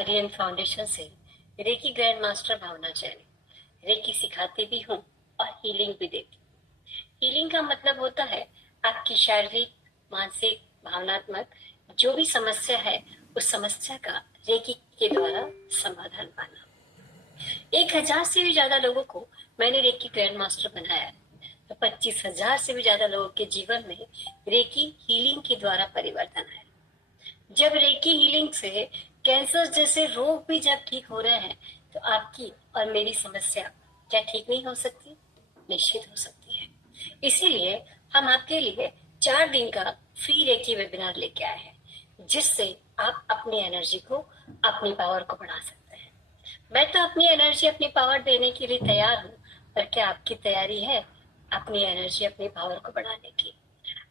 Aryan foundation से reiki grand master भावना Jain recce सिखाती भी हूँ और हीलिंग भी देती हूँ। हीलिंग का मतलब होता है आपकी शारीरिक, मानसिक, भावनात्मक जो भी समस्या है उस समस्या का रेकी के द्वारा समाधान पाना। 1000 से भी ज्यादा लोगों को मैंने रेकी ग्रैंड मास्टर बनाया है, तो 25,000 से भी ज्यादा लोगों के जीवन में रेकी हीलिंग के द्वारा परिवर्तन है। जब रेकी हीलिंग से कैंसर जैसे रोग भी जब ठीक हो रहे हैं, तो आपकी और मेरी समस्या क्या ठीक नहीं हो सकती? निश्चित हो सकती है। इसीलिए हम आपके लिए 4 दिन का फ्री रेकी वेबिनार लेके आए हैं, जिससे आप अपनी एनर्जी को, अपनी पावर को बढ़ा सकते हैं। मैं तो अपनी एनर्जी, अपनी पावर देने के लिए तैयार हूँ, पर क्या आपकी तैयारी है अपनी एनर्जी, अपनी पावर को बढ़ाने की?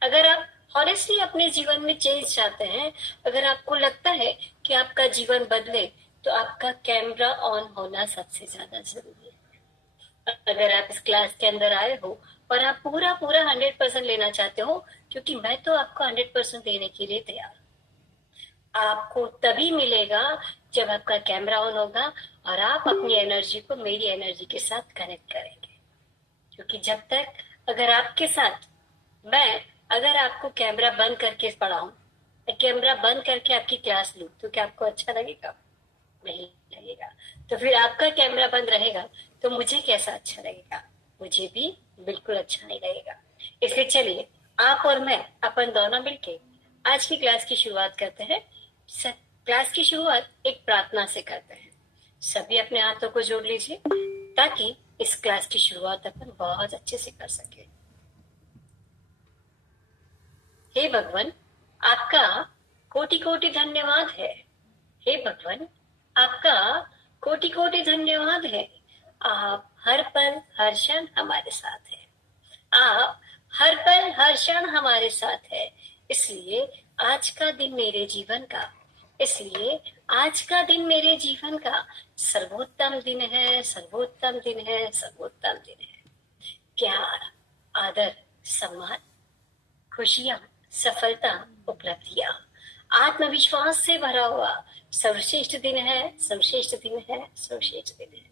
अगर आप हॉनेस्टली अपने जीवन में चेंज चाहते हैं, अगर आपको लगता है कि आपका जीवन बदले, तो आपका कैमरा ऑन होना सबसे ज्यादा जरूरी है। अगर आप इस क्लास के अंदर आए हो और आप पूरा पूरा 100% लेना चाहते हो, क्योंकि मैं तो आपको 100% देने के लिए तैयार हूँ। आपको तभी मिलेगा जब आपका कैमरा ऑन होगा और आप अपनी एनर्जी को मेरी एनर्जी के साथ कनेक्ट करेंगे। क्योंकि जब तक अगर आपके साथ मैं अगर आपको कैमरा बंद करके पढ़ाऊं, कैमरा बंद करके आपकी क्लास लूं, तो क्या आपको अच्छा लगेगा? नहीं लगेगा। तो फिर आपका कैमरा बंद रहेगा तो मुझे कैसा अच्छा लगेगा? मुझे भी बिल्कुल अच्छा नहीं लगेगा। इसलिए चलिए आप और मैं अपन दोनों मिलके आज की क्लास की शुरुआत करते हैं। क्लास की शुरुआत एक प्रार्थना से करते हैं। सभी अपने हाथों को जोड़ लीजिए ताकि इस क्लास की शुरुआत अपन बहुत अच्छे से कर सके। हे भगवान, आपका कोटि कोटि धन्यवाद है। हे भगवान, आपका कोटि कोटि धन्यवाद है। आप हर पल हर क्षण हमारे साथ हैं। आप हर पल हर क्षण हमारे साथ है। इसलिए आज का दिन मेरे जीवन का इसलिए आज का दिन मेरे जीवन का सर्वोत्तम दिन है, सर्वोत्तम दिन है, सर्वोत्तम दिन है। प्यार, आदर, सम्मान, खुशियां, सफलता, उपलब्धियां, आत्मविश्वास से भरा हुआ सर्वश्रेष्ठ दिन है, सर्वश्रेष्ठ दिन है, सर्वश्रेष्ठ दिन है।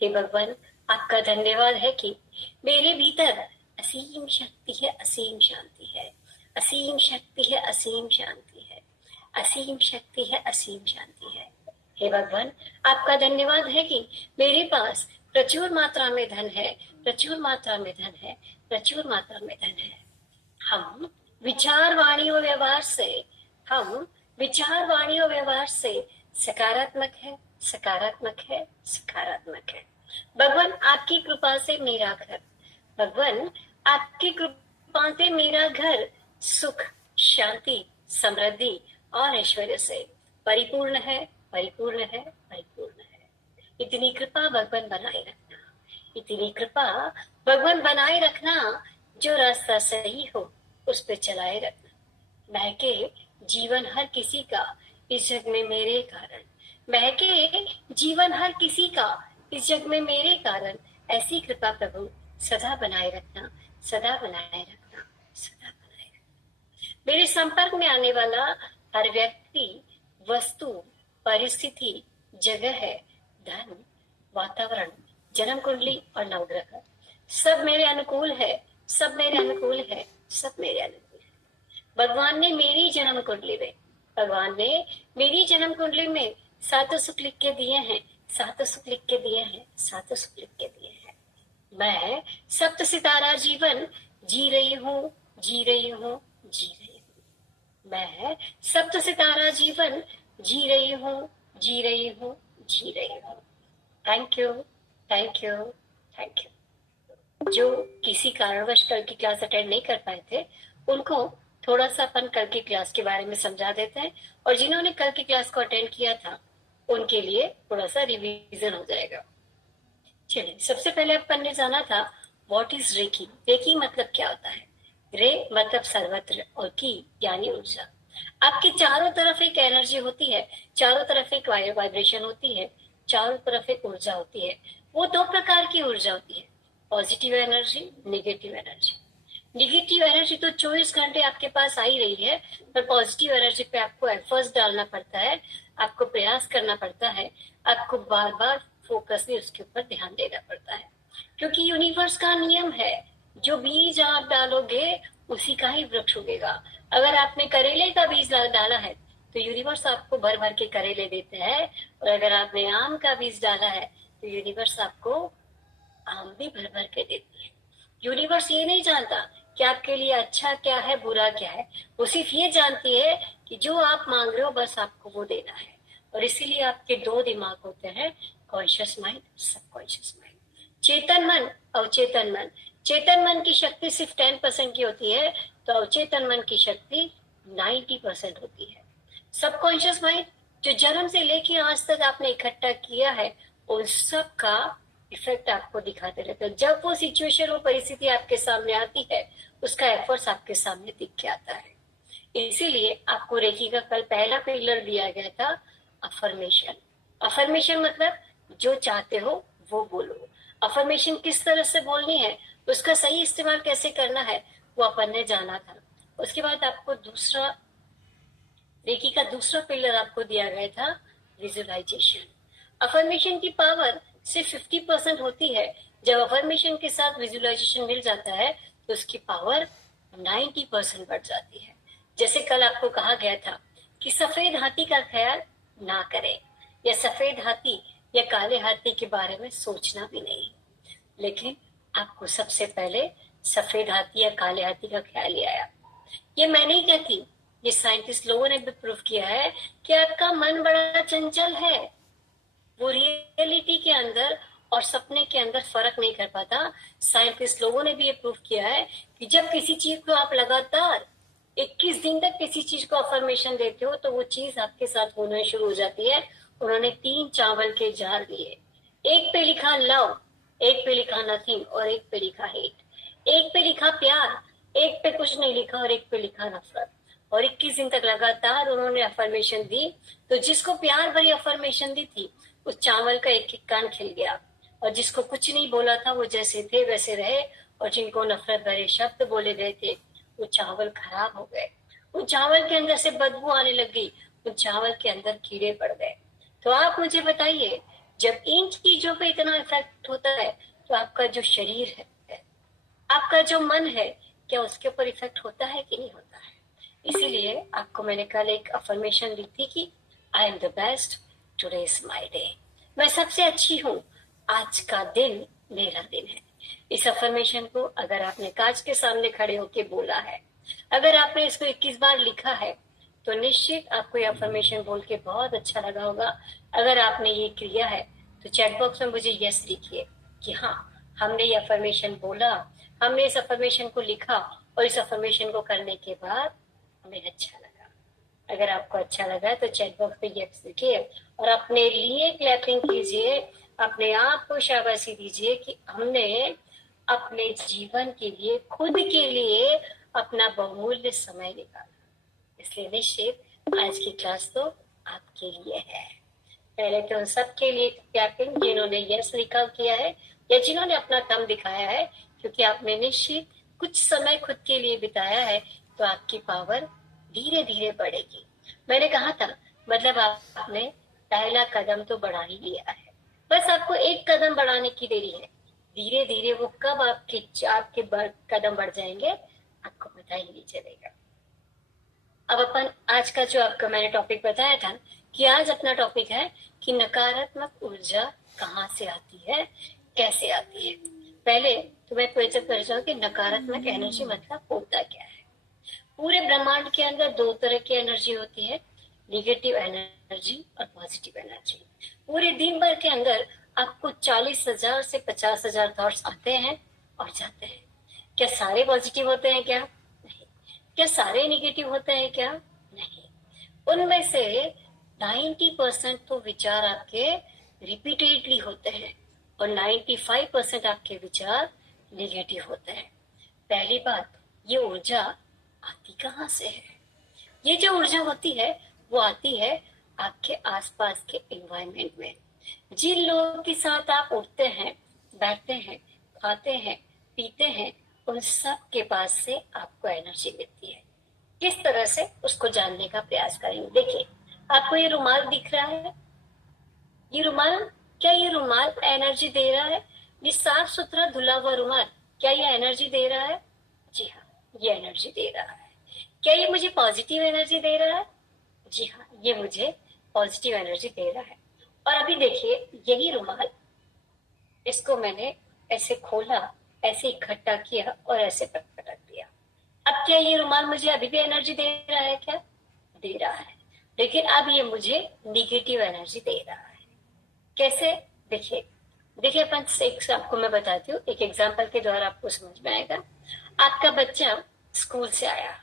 हे भगवान, आपका धन्यवाद है कि मेरे भीतर असीम शक्ति है, असीम शांति है, असीम शक्ति है, असीम शांति है, असीम शक्ति है, असीम शांति है। हे भगवान, आपका धन्यवाद है कि मेरे पास प्रचुर मात्रा में धन है, प्रचुर मात्रा में धन है, प्रचुर मात्रा में धन है। हम विचार, वाणी और व्यवहार से सकारात्मक है, सकारात्मक है, सकारात्मक है। भगवान, आपकी कृपा से मेरा घर भगवान, आपकी कृपा से मेरा घर सुख, शांति, समृद्धि और ऐश्वर्य से परिपूर्ण है, परिपूर्ण है, परिपूर्ण है। इतनी कृपा भगवान बनाए रखना, इतनी कृपा भगवान बनाए रखना। जो रास्ता सही हो उस पे चलाए रखना। महके जीवन हर किसी का इस जग में मेरे कारण, महके जीवन हर किसी का इस जग में मेरे कारण। ऐसी कृपा प्रभु सदा बनाए रखना, सदा बनाए रखना, सदा बनाए रखना। मेरे संपर्क में आने वाला हर व्यक्ति, वस्तु, परिस्थिति, जगह है, धन, वातावरण, जन्म कुंडली और नवग्रह सब मेरे अनुकूल है, सब मेरे अनुकूल है, सब मेरे अनुकूल है। भगवान ने मेरी जन्म कुंडली में 7 सुख लिख के दिए हैं, 7 सुख लिख के दिए हैं, 7 सुख लिख के दिए हैं। मैं सप्त सितारा जीवन जी रही हूँ, जी रही हूँ, जी रही हूँ। मैं सप्त सितारा जीवन जी रही हूँ, जी रही हूँ, जी रही हूँ। Thank you, thank you, thank you. जो किसी कारणवश कल की क्लास अटेंड नहीं कर पाए थे, उनको थोड़ा सा अपन कल की क्लास के बारे में समझा देते हैं, और जिन्होंने कल की क्लास को अटेंड किया था उनके लिए थोड़ा सा रिवीजन हो जाएगा। चलिए, सबसे पहले अपन ने जाना था व्हाट इज रेकी। रेकी मतलब क्या होता है? रे मतलब सर्वत्र और की यानी ऊर्जा। आपके चारों तरफ एक एनर्जी होती है, चारों तरफ एक वाइब्रेशन होती है, चारों तरफ एक ऊर्जा होती है। वो 2 प्रकार की ऊर्जा होती है, positive energy, negative energy. Negative energy तो 24 घंटे आपके पास आ ही रही है, पर पॉजिटिव एनर्जी पे आपको एफर्ट्स डालना पड़ता है, आपको प्रयास करना पड़ता है, आपको बार बार फोकस में उसके ऊपर ध्यान देना पड़ता है, क्योंकि यूनिवर्स का नियम है, जो बीज आप डालोगे उसी का ही वृक्ष उगेगा। अगर आपने करेले का बीज डाला है तो यूनिवर्स आपको भर भर के करेले देते हैं, और अगर आपने आम का बीज डाला है तो यूनिवर्स आपको आम भी भर भर के देती है। यूनिवर्स ये नहीं जानता कि आपके लिए अच्छा क्या है बुरा क्या है, वो सिर्फ ये जानती है कि जो आप मांग रहे हो बस आपको वो देना है। और इसीलिए आपके दो दिमाग होते हैं, कॉन्शियस माइंड, सबकॉन्शियस माइंड, चेतन मन, अवचेतन मन। चेतन मन की शक्ति सिर्फ 10% की होती है, तो अवचेतन मन की शक्ति 90% होती है। सबकॉन्शियस माइंड जो जन्म से लेके आज तक आपने इकट्ठा किया है, उन सब का इफेक्ट आपको दिखाते रहते हैं। जब वो सिचुएशन, वो परिस्थिति आपके सामने आती है, उसका एफर्ट्स आपके सामने दिख के आता है। इसीलिए आपको रेकी का कल पहला पिलर दिया गया था, अफर्मेशन। अफर्मेशन मतलब जो चाहते हो वो बोलो। अफर्मेशन किस तरह से बोलनी है, उसका सही इस्तेमाल कैसे करना है, वो अपन ने जाना था। उसके बाद आपको दूसरा, रेकी का दूसरा पिलर आपको दिया गया था, विजुअलाइजेशन। अफर्मेशन की पावर सिर्फ 50% होती है, जब अफर्मेशन के साथ विजुअलाइजेशन मिल जाता है तो उसकी पावर 90% बढ़ जाती है। जैसे कल आपको कहा गया था कि सफेद हाथी का ख्याल ना करें, या सफेद हाथी या काले हाथी के बारे में सोचना भी नहीं, लेकिन आपको सबसे पहले सफेद हाथी या काले हाथी का ख्याल ही आया। ये मैं नहीं कहती, ये साइंटिस्ट लोगों ने भी प्रूव किया है कि आपका मन बड़ा चंचल है, वो रियलिटी के अंदर और सपने के अंदर फर्क नहीं कर पाता। साइंटिस्ट लोगों ने भी ये प्रूव किया है कि जब किसी चीज को आप लगातार 21 दिन तक किसी चीज को अफर्मेशन देते हो तो वो चीज आपके साथ होना शुरू हो जाती है। उन्होंने 3 चावल के जार लिए, एक पे लिखा लव, एक पे लिखा नथिंग और एक पे लिखा हेट। एक पे लिखा प्यार, एक पे कुछ नहीं लिखा और एक पे लिखा नफरत। और 21 दिन तक लगातार उन्होंने अफर्मेशन दी, तो जिसको प्यार भरी अफर्मेशन दी थी उस चावल का एक एक कान खिल गया, और जिसको कुछ नहीं बोला था वो जैसे थे वैसे रहे, और जिनको नफरत भरे शब्द बोले गए थे वो चावल खराब हो गए, उन चावल के अंदर से बदबू आने लग गई, उन चावल के अंदर कीड़े पड़ गए। तो आप मुझे बताइए, जब इन चीजों पे इतना इफेक्ट होता है तो आपका जो शरीर है, आपका जो मन है, क्या उसके ऊपर इफेक्ट होता है कि नहीं होता है? इसीलिए आपको मैंने कल एक अफर्मेशन दी थी कि I am the best, today is my day. मैं सबसे अच्छी हूँ, आज का दिन मेरा दिन है। इस अफर्मेशन को अगर आपने कांच के सामने खड़े होके बोला है, अगर आपने इसको 21 बार लिखा है, तो निश्चित आपको ये अफर्मेशन बोल के बहुत अच्छा लगा होगा। अगर आपने ये किया है तो चैट बॉक्स में मुझे यस लिखिए कि हाँ, हमने ये अफर्मेशन बोला, हमने इस अफर्मेशन को लिखा, और इस अफर्मेशन को करने के बाद हमें अच्छा लगा। अगर आपको अच्छा लगा तो चैट बॉक्स पे यस लिखिए और अपने लिए क्लैपिंग कीजिए, अपने आप को शाबाशी दीजिए कि हमने अपने जीवन के लिए, खुद के लिए अपना बहुमूल्य समय निकाला। इसलिए निश्चित आज की क्लास तो आपके लिए है। पहले तो सबके लिए क्लैपिंग, जिन्होंने यस लिखा किया है या जिन्होंने अपना थंब दिखाया है, क्योंकि आपने निश्चित कुछ समय खुद के लिए बिताया है, तो आपकी पावर धीरे धीरे बढ़ेगी। मैंने कहा था, मतलब आपने पहला कदम तो बढ़ा ही लिया है, बस आपको एक कदम बढ़ाने की देरी है। धीरे धीरे वो कब आपके कदम बढ़ जाएंगे आपको पता ही नहीं चलेगा। अब अपन आज का जो आपका मैंने टॉपिक बताया था कि आज अपना टॉपिक है कि नकारात्मक ऊर्जा कहाँ से आती है, कैसे आती है। पहले तो मैं परिचय कर जाऊं कि नकारात्मक एनर्जी मतलब होता क्या है। पूरे ब्रह्मांड के अंदर 2 तरह की एनर्जी होती है, निगेटिव एनर्जी और पॉजिटिव एनर्जी। पूरे दिन भर के अंदर आपको 40,000 से 50,000 थॉट्स आते हैं और जाते हैं। क्या सारे पॉजिटिव होते हैं? क्या नहीं। क्या सारे नेगेटिव होते हैं? क्या नहीं। उनमें से 90% तो विचार आपके रिपीटेडली होते हैं और 95% आपके विचार नेगेटिव होते हैं। पहली बात, ये ऊर्जा आती कहाँ से है? ये जो ऊर्जा होती है वो आती है आपके आसपास के एनवायरनमेंट में। जिन लोगों के साथ आप उठते हैं, बैठते हैं, खाते हैं, पीते हैं, उन सब के पास से आपको एनर्जी मिलती है। किस तरह से, उसको जानने का प्रयास करेंगे। देखिए, आपको ये रुमाल दिख रहा है, ये रुमाल, क्या ये रुमाल एनर्जी दे रहा है? ये साफ सुथरा धुला हुआ रुमाल, क्या ये एनर्जी दे रहा है? जी हाँ, ये एनर्जी दे रहा है। क्या ये मुझे पॉजिटिव एनर्जी दे रहा है? जी हाँ, ये मुझे पॉजिटिव एनर्जी दे रहा है। और अभी देखिए, यही रुमाल, इसको मैंने ऐसे खोला, ऐसे इकट्ठा किया और ऐसे पटक दिया। अब क्या ये रुमाल मुझे अभी भी एनर्जी दे रहा है? क्या दे रहा है? लेकिन अब ये मुझे निगेटिव एनर्जी दे रहा है। कैसे? देखिए देखिए, अपन एक आपको मैं बताती हूँ, एक एग्जाम्पल के द्वारा आपको समझ में आएगा। आपका बच्चा स्कूल से आया,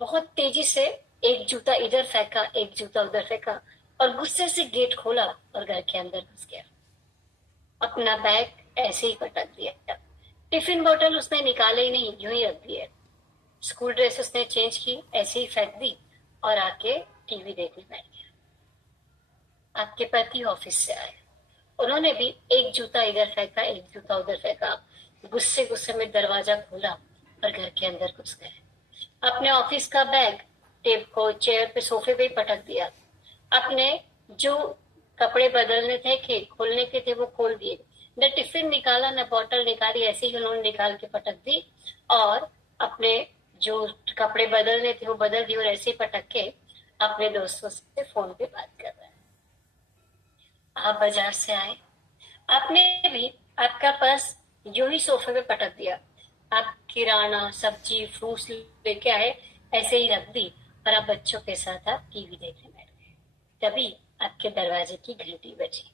बहुत तेजी से एक जूता इधर फेंका, एक जूता उधर फेंका, और गुस्से से गेट खोला और घर के अंदर घुस गया। अपना बैग ऐसे ही पटक दिया, टिफिन बोतल उसने निकाले ही नहीं, यूं ही रख दिए। स्कूल ड्रेस उसने चेंज की, ऐसे ही फेंक दी और आके टीवी देखने बैठ गया। आपके पति ऑफिस से आए, उन्होंने भी एक जूता इधर फेंका, एक जूता उधर फेंका, गुस्से गुस्से में दरवाजा खोला और घर के अंदर घुस गए। अपने ऑफिस का बैग टेप को चेयर पे, सोफे पे पटक दिया। अपने जो कपड़े बदलने थे के खोलने के थे वो खोल दिए। न टिफिन निकाला न बॉटल निकाली, ऐसे ही उन्होंने निकाल के पटक दी। और अपने जो कपड़े बदलने थे वो बदल दिए और ऐसे ही पटक के अपने दोस्तों से फोन पे बात कर रहे हैं। आप बाजार से आए, आपने भी आपका पर्स यूं ही सोफे पे पटक दिया। आप किराना, सब्जी, फ्रूट्स लेके आए, ऐसे ही रख दी और आप बच्चों के साथ आप टीवी देखने बैठ गए। तभी आपके दरवाजे की घंटी बजी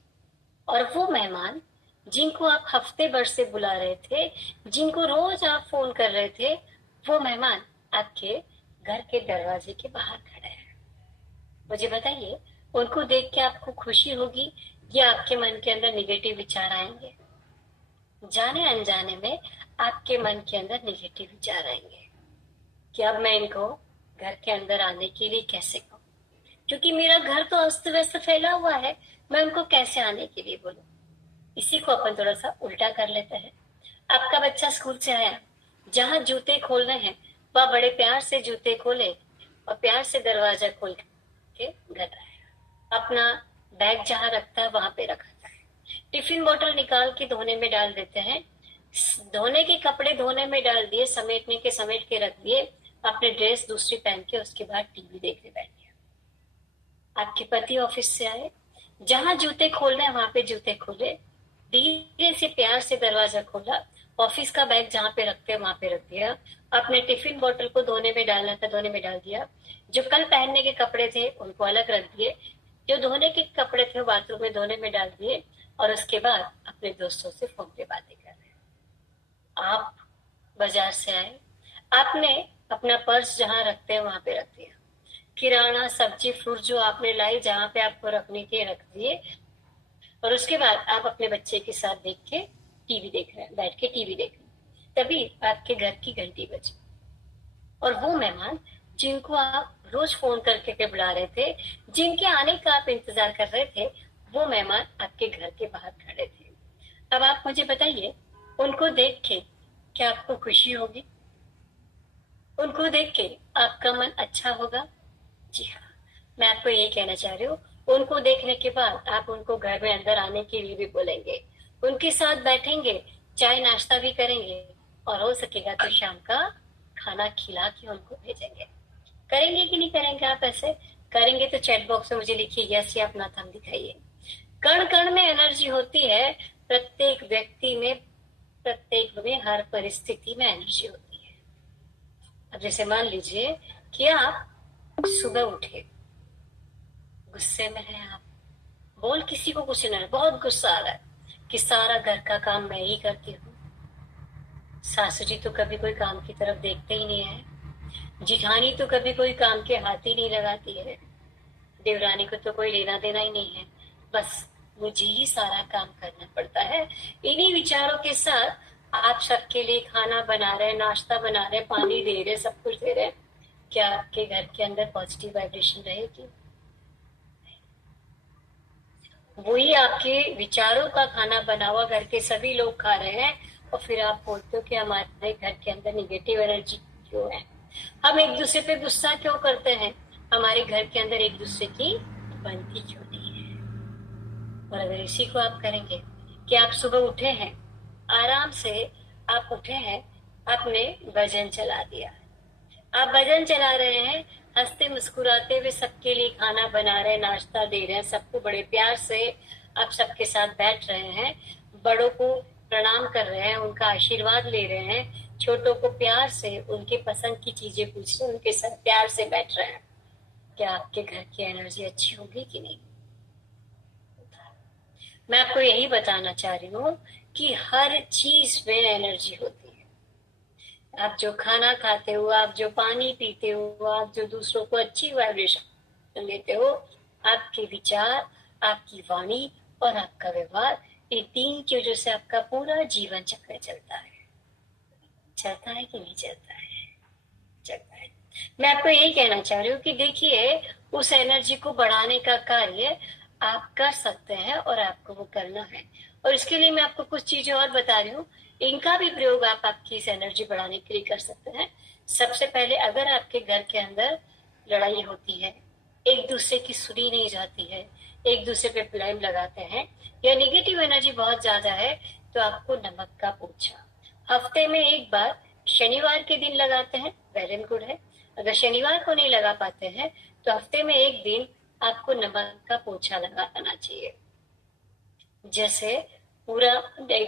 और वो मेहमान जिनको आप हफ्ते भर से बुला रहे थे, जिनको रोज आप फोन कर रहे थे, वो मेहमान आपके घर के दरवाजे के बाहर खड़े हैं। मुझे बताइए, उनको देख के आपको खुशी होगी या आपके मन के अंदर निगेटिव विचार आएंगे? जाने अनजाने में आपके मन के अंदर निगेटिव विचार आएंगे कि अब मैं इनको घर के अंदर आने के लिए कैसे कहूँ, क्योंकि मेरा घर तो अस्त व्यस्त फैला हुआ है, मैं उनको कैसे आने के लिए बोलूं। इसी को अपन थोड़ा सा उल्टा कर लेते हैं। आपका बच्चा स्कूल से आया, जहां जूते खोलने हैं वह बड़े प्यार से जूते खोले और प्यार से दरवाजा खोल के घर आया। अपना बैग जहां रखता है वहां पे रखा है। टिफिन बोतल निकाल के धोने में डाल देते हैं, धोने के कपड़े धोने में डाल दिए, समेटने के समेट के रख दिए, अपने ड्रेस दूसरी पहन के उसके बाद टीवी देखने बैठ गया। आपके पति ऑफिस से आए, जहां जूते खोलने हैं वहां पे जूते खोले, धीरे से प्यार से दरवाजा खोला, ऑफिस का बैग जहां पे रखते हैं वहां पे रख दिया, अपने टिफिन बोतल को धोने में डालना था धोने में डाल दिया, जो कल पहनने के कपड़े थे उनको अलग रख दिए, जो धोने के कपड़े थे बाथरूम में धोने में डाल दिए, और उसके बाद अपने दोस्तों से फोन पे बातें कर रहे हैं। आप बाजार से आए, आपने अपना पर्स जहां रखते हैं वहां पे रख दिया, किराना, सब्जी, फ्रूट जो आपने लाई जहां पे आपको रखने के रख दिए, और उसके बाद आप अपने बच्चे के साथ देख के टीवी देख रहे हैं, बैठ के टीवी देख रहे हैं। तभी आपके घर की घंटी बजी और वो मेहमान जिनको आप रोज फोन करके के बुला रहे थे, जिनके आने का आप इंतजार कर रहे थे, वो मेहमान आपके घर के बाहर खड़े थे। अब आप मुझे बताइए, उनको देख के क्या आपको खुशी होगी? उनको देख के आपका मन अच्छा होगा? जी हाँ, मैं आपको यही कहना चाह रही हूँ। उनको देखने के बाद आप उनको घर में अंदर आने के लिए भी बोलेंगे, उनके साथ बैठेंगे, चाय नाश्ता भी करेंगे, और हो सकेगा तो शाम का खाना खिला के उनको भेजेंगे। करेंगे कि नहीं करेंगे? आप ऐसे करेंगे तो चैट बॉक्स में मुझे लिखिए यस या अपना थंब दिखाइए। कण कण में एनर्जी होती है, प्रत्येक व्यक्ति में, प्रत्येक में, हर परिस्थिति में एनर्जी होती है। अब जैसे मान लीजिए कि आप सुबह उठे, गुस्से में हैं आप, बोल किसी को कुछ नहीं, बहुत गुस्सा आ रहा है कि सारा घर का काम मैं ही करती हूँ, सासू जी तो कभी कोई काम की तरफ देखते ही नहीं है, जिठानी तो कभी कोई काम के हाथ ही नहीं लगाती है, देवरानी को तो कोई लेना देना ही नहीं है, बस मुझे ही सारा काम करना पड़ता है। इन्हीं विचारों के साथ आप सबके लिए खाना बना रहे, नाश्ता बना रहे, पानी दे रहे, सब कुछ दे रहे, क्या आपके घर के अंदर पॉजिटिव वाइब्रेशन रहेगी? वही आपके विचारों का खाना बना हुआ घर के सभी लोग खा रहे हैं, और फिर आप बोलते हो कि हमारे घर के अंदर निगेटिव एनर्जी क्यों है, हम एक दूसरे पे गुस्सा क्यों करते हैं, हमारे घर के अंदर एक दूसरे की बनती क्यों नहीं है। और अगर इसी को आप करेंगे कि आप सुबह उठे हैं, आराम से आप उठे हैं, आपने भजन चला दिया, आप भजन चला रहे हैं, हंसते मुस्कुराते हुए सबके लिए खाना बना रहे हैं, नाश्ता दे रहे हैं, सबको बड़े प्यार से आप सबके साथ बैठ रहे हैं, बड़ों को प्रणाम कर रहे हैं, उनका आशीर्वाद ले रहे हैं, छोटों को प्यार से उनके पसंद की चीजें पूछ रहे हैं, उनके साथ प्यार से बैठ रहे हैं। क्या आपके घर की एनर्जी अच्छी होगी कि नहीं? मैं आपको यही बताना चाह रही हूँ कि हर चीज में एनर्जी होती है। आप जो खाना खाते हो, आप जो पानी पीते हो, आप जो दूसरों को अच्छी वाइब्रेशन देते हो, आपके विचार, आपकी वाणी और आपका व्यवहार, ये तीन की वजह से आपका पूरा जीवन चक्र चलता है। चलता है कि नहीं चलता है? चलता है। मैं आपको यही कहना चाह रही हूँ कि देखिए, उस एनर्जी को बढ़ाने का कार्य आप कर सकते हैं और आपको वो करना है। और इसके लिए मैं आपको कुछ चीजें और बता रही हूँ, इनका भी प्रयोग आप आपकी इस एनर्जी बढ़ाने के लिए कर सकते हैं। सबसे पहले, अगर आपके घर के अंदर लड़ाई होती है, एक दूसरे की सुनी नहीं जाती है, एक दूसरे पे ब्लेम लगाते हैं, या निगेटिव एनर्जी बहुत ज्यादा है, तो आपको नमक का पोछा हफ्ते में एक बार शनिवार के दिन लगाते हैं, वेल एंड गुड है। अगर शनिवार को नहीं लगा पाते हैं तो हफ्ते में एक दिन आपको नमक का पोछा लगाना चाहिए। जैसे पूरा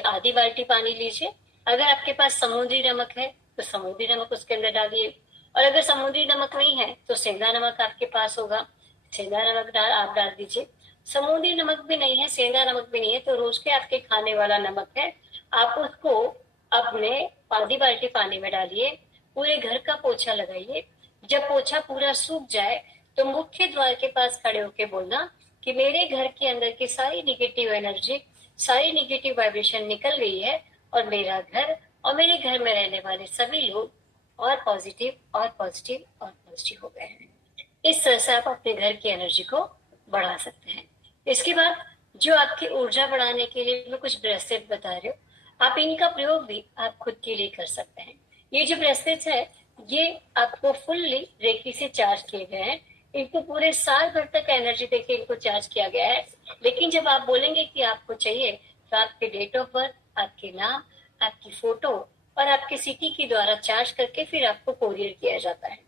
आधी बाल्टी पानी लीजिए, अगर आपके पास समुद्री नमक है तो समुद्री नमक उसके अंदर डालिए, और अगर समुद्री नमक नहीं है तो सेंधा नमक आपके पास होगा, सेंधा नमक आप डाल दीजिए। समुद्री नमक भी नहीं है, सेंधा नमक भी नहीं है, तो रोज के आपके खाने वाला नमक है, आप उसको अपने आधी बाल्टी पानी में डालिए, पूरे घर का पोछा लगाइए। जब पोछा पूरा सूख जाए तो मुख्य द्वार के पास खड़े होके बोलना कि मेरे घर के अंदर की सारी निगेटिव एनर्जी, सारी निगेटिव वाइब्रेशन निकल गई है, और मेरा घर और मेरे घर में रहने वाले सभी लोग और पॉजिटिव और पॉजिटिव और पॉजिटिव हो गए हैं। इस तरह से आप अपने घर की एनर्जी को बढ़ा सकते हैं। इसके बाद जो आपकी ऊर्जा बढ़ाने के लिए मैं कुछ ब्रेसलेट बता रही हूँ, आप इनका प्रयोग भी आप खुद के लिए कर सकते हैं। ये जो ब्रेसलेट है, ये आपको फुल्ली रेकी से चार्ज किए गए हैं, इनको पूरे साल भर तक एनर्जी देके इनको चार्ज किया गया है। लेकिन जब आप बोलेंगे कि आपको चाहिए, तो आपके डेट ऑफ बर्थ, आपके नाम, आपकी फोटो और आपके सिटी के द्वारा चार्ज करके फिर आपको कोरियर किया जाता है।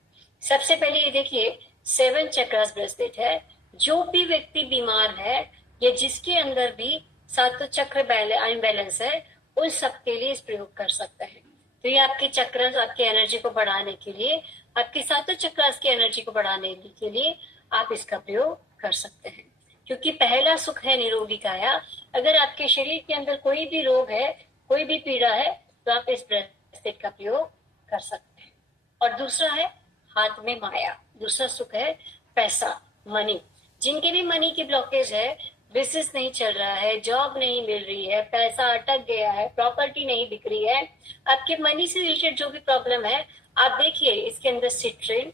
सबसे पहले ये देखिए, 7 चक्रास ब्रेसलेट है। जो भी व्यक्ति बीमार है या जिसके अंदर भी सातों चक्र अनबैलेंस है, उन सबके लिए इस प्रयोग कर सकते हैं। तो ये आपके चक्र, आपकी एनर्जी को बढ़ाने के लिए, आपके सातों चक्रास की एनर्जी को बढ़ाने के लिए आप इसका प्रयोग कर सकते हैं। क्योंकि पहला सुख है निरोगी काया। अगर आपके शरीर के अंदर कोई भी रोग है, कोई भी पीड़ा है, तो आप इस ब्रेसलेट का प्रयोग कर सकते हैं। और दूसरा है हाथ में माया। दूसरा सुख है पैसा, मनी। जिनके भी मनी की ब्लॉकेज है, बिजनेस नहीं चल रहा है, जॉब नहीं मिल रही है, पैसा अटक गया है, प्रॉपर्टी नहीं बिक रही है, आपके मनी से रिलेटेड जो भी प्रॉब्लम है, आप देखिए इसके अंदर सिट्रिन,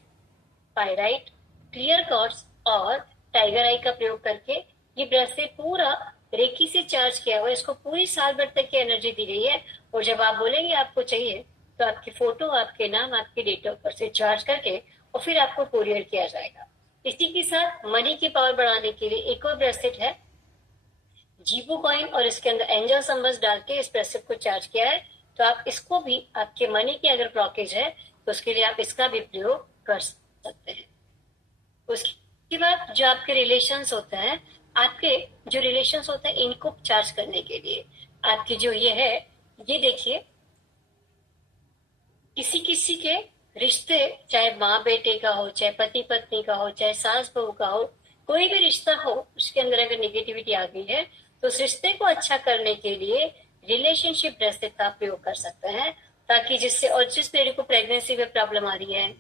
पायराइट, क्लियर कॉर्ड्स और टाइगर आई का प्रयोग करके ये ब्रेसलेट पूरा रेकी से चार्ज किया हुआ, इसको पूरी साल भर तक की एनर्जी दी गई है। और जब आप बोलेंगे आपको चाहिए, तो आपकी फोटो, आपके नाम, आपके डेट ऑफ बर्थ से चार्ज करके और फिर आपको कोरियर किया जाएगा। इसी के साथ मनी की पावर बढ़ाने के लिए एक और ब्रेसलेट है, जीबू कॉइन, और इसके अंदर एंजल संबस डाल के इस ब्रेसलेट को चार्ज किया है। तो आप इसको भी, आपके मनी की अगर ब्लॉकेज है तो उसके लिए आप इसका भी प्रयोग कर सकते हैं। उसके बाद जो आपके रिलेशंस होते हैं, आपके जो रिलेशंस होते हैं, इनको चार्ज करने के लिए आपकी जो ये है, ये देखिए, किसी किसी के रिश्ते, चाहे माँ बेटे का हो, चाहे पति पत्नी का हो, चाहे सास बहू का हो, कोई भी रिश्ता हो, उसके अंदर अगर नेगेटिविटी आ गई है, तो उस रिश्ते को अच्छा करने के लिए रिलेशनशिप ब्रेसलेट का प्रयोग कर सकते हैं, ताकि जिससे, और जिस लेडी को प्रेगनेंसी में प्रॉब्लम आ रही है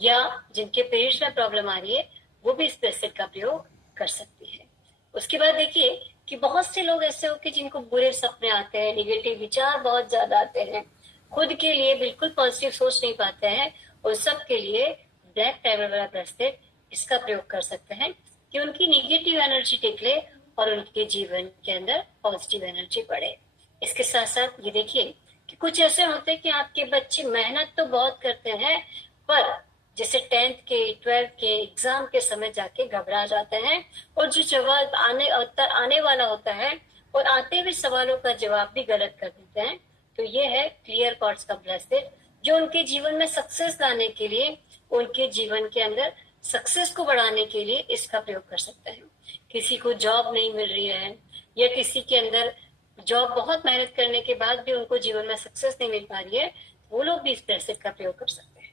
या जिनके पीरियड्स में प्रॉब्लम आ रही है, वो भी इस ब्रेसलेट का प्रयोग कर सकती है। उसके बाद देखिए कि बहुत से लोग ऐसे हो कि जिनको बुरे सपने आते हैं, निगेटिव विचार बहुत ज्यादा आते हैं, खुद के लिए बिल्कुल पॉजिटिव सोच नहीं पाते हैं, उन सब के लिए ब्लैक डायमंड वाला ब्रेसलेट इसका प्रयोग कर सकते हैं कि उनकी निगेटिव एनर्जी टिकले और उनके जीवन के अंदर पॉजिटिव एनर्जी बढ़े। इसके साथ साथ ये देखिए कि कुछ ऐसे होते हैं कि आपके बच्चे मेहनत तो बहुत करते हैं, पर जैसे 10th के 12th के एग्जाम के समय जाके घबरा जाते हैं, और जो जवाब आने वाला होता है और आते हुए सवालों का जवाब भी गलत कर देते हैं। तो ये है क्लियर कॉर्ड्स का ब्रेसलेट, जो उनके जीवन में सक्सेस लाने के लिए, उनके जीवन के अंदर सक्सेस को बढ़ाने के लिए इसका प्रयोग कर सकते हैं। किसी को जॉब नहीं मिल रही है, या किसी के अंदर जॉब बहुत मेहनत करने के बाद भी उनको जीवन में सक्सेस नहीं मिल पा रही है, वो लोग भी इस ब्रेसलेट का प्रयोग कर सकते हैं।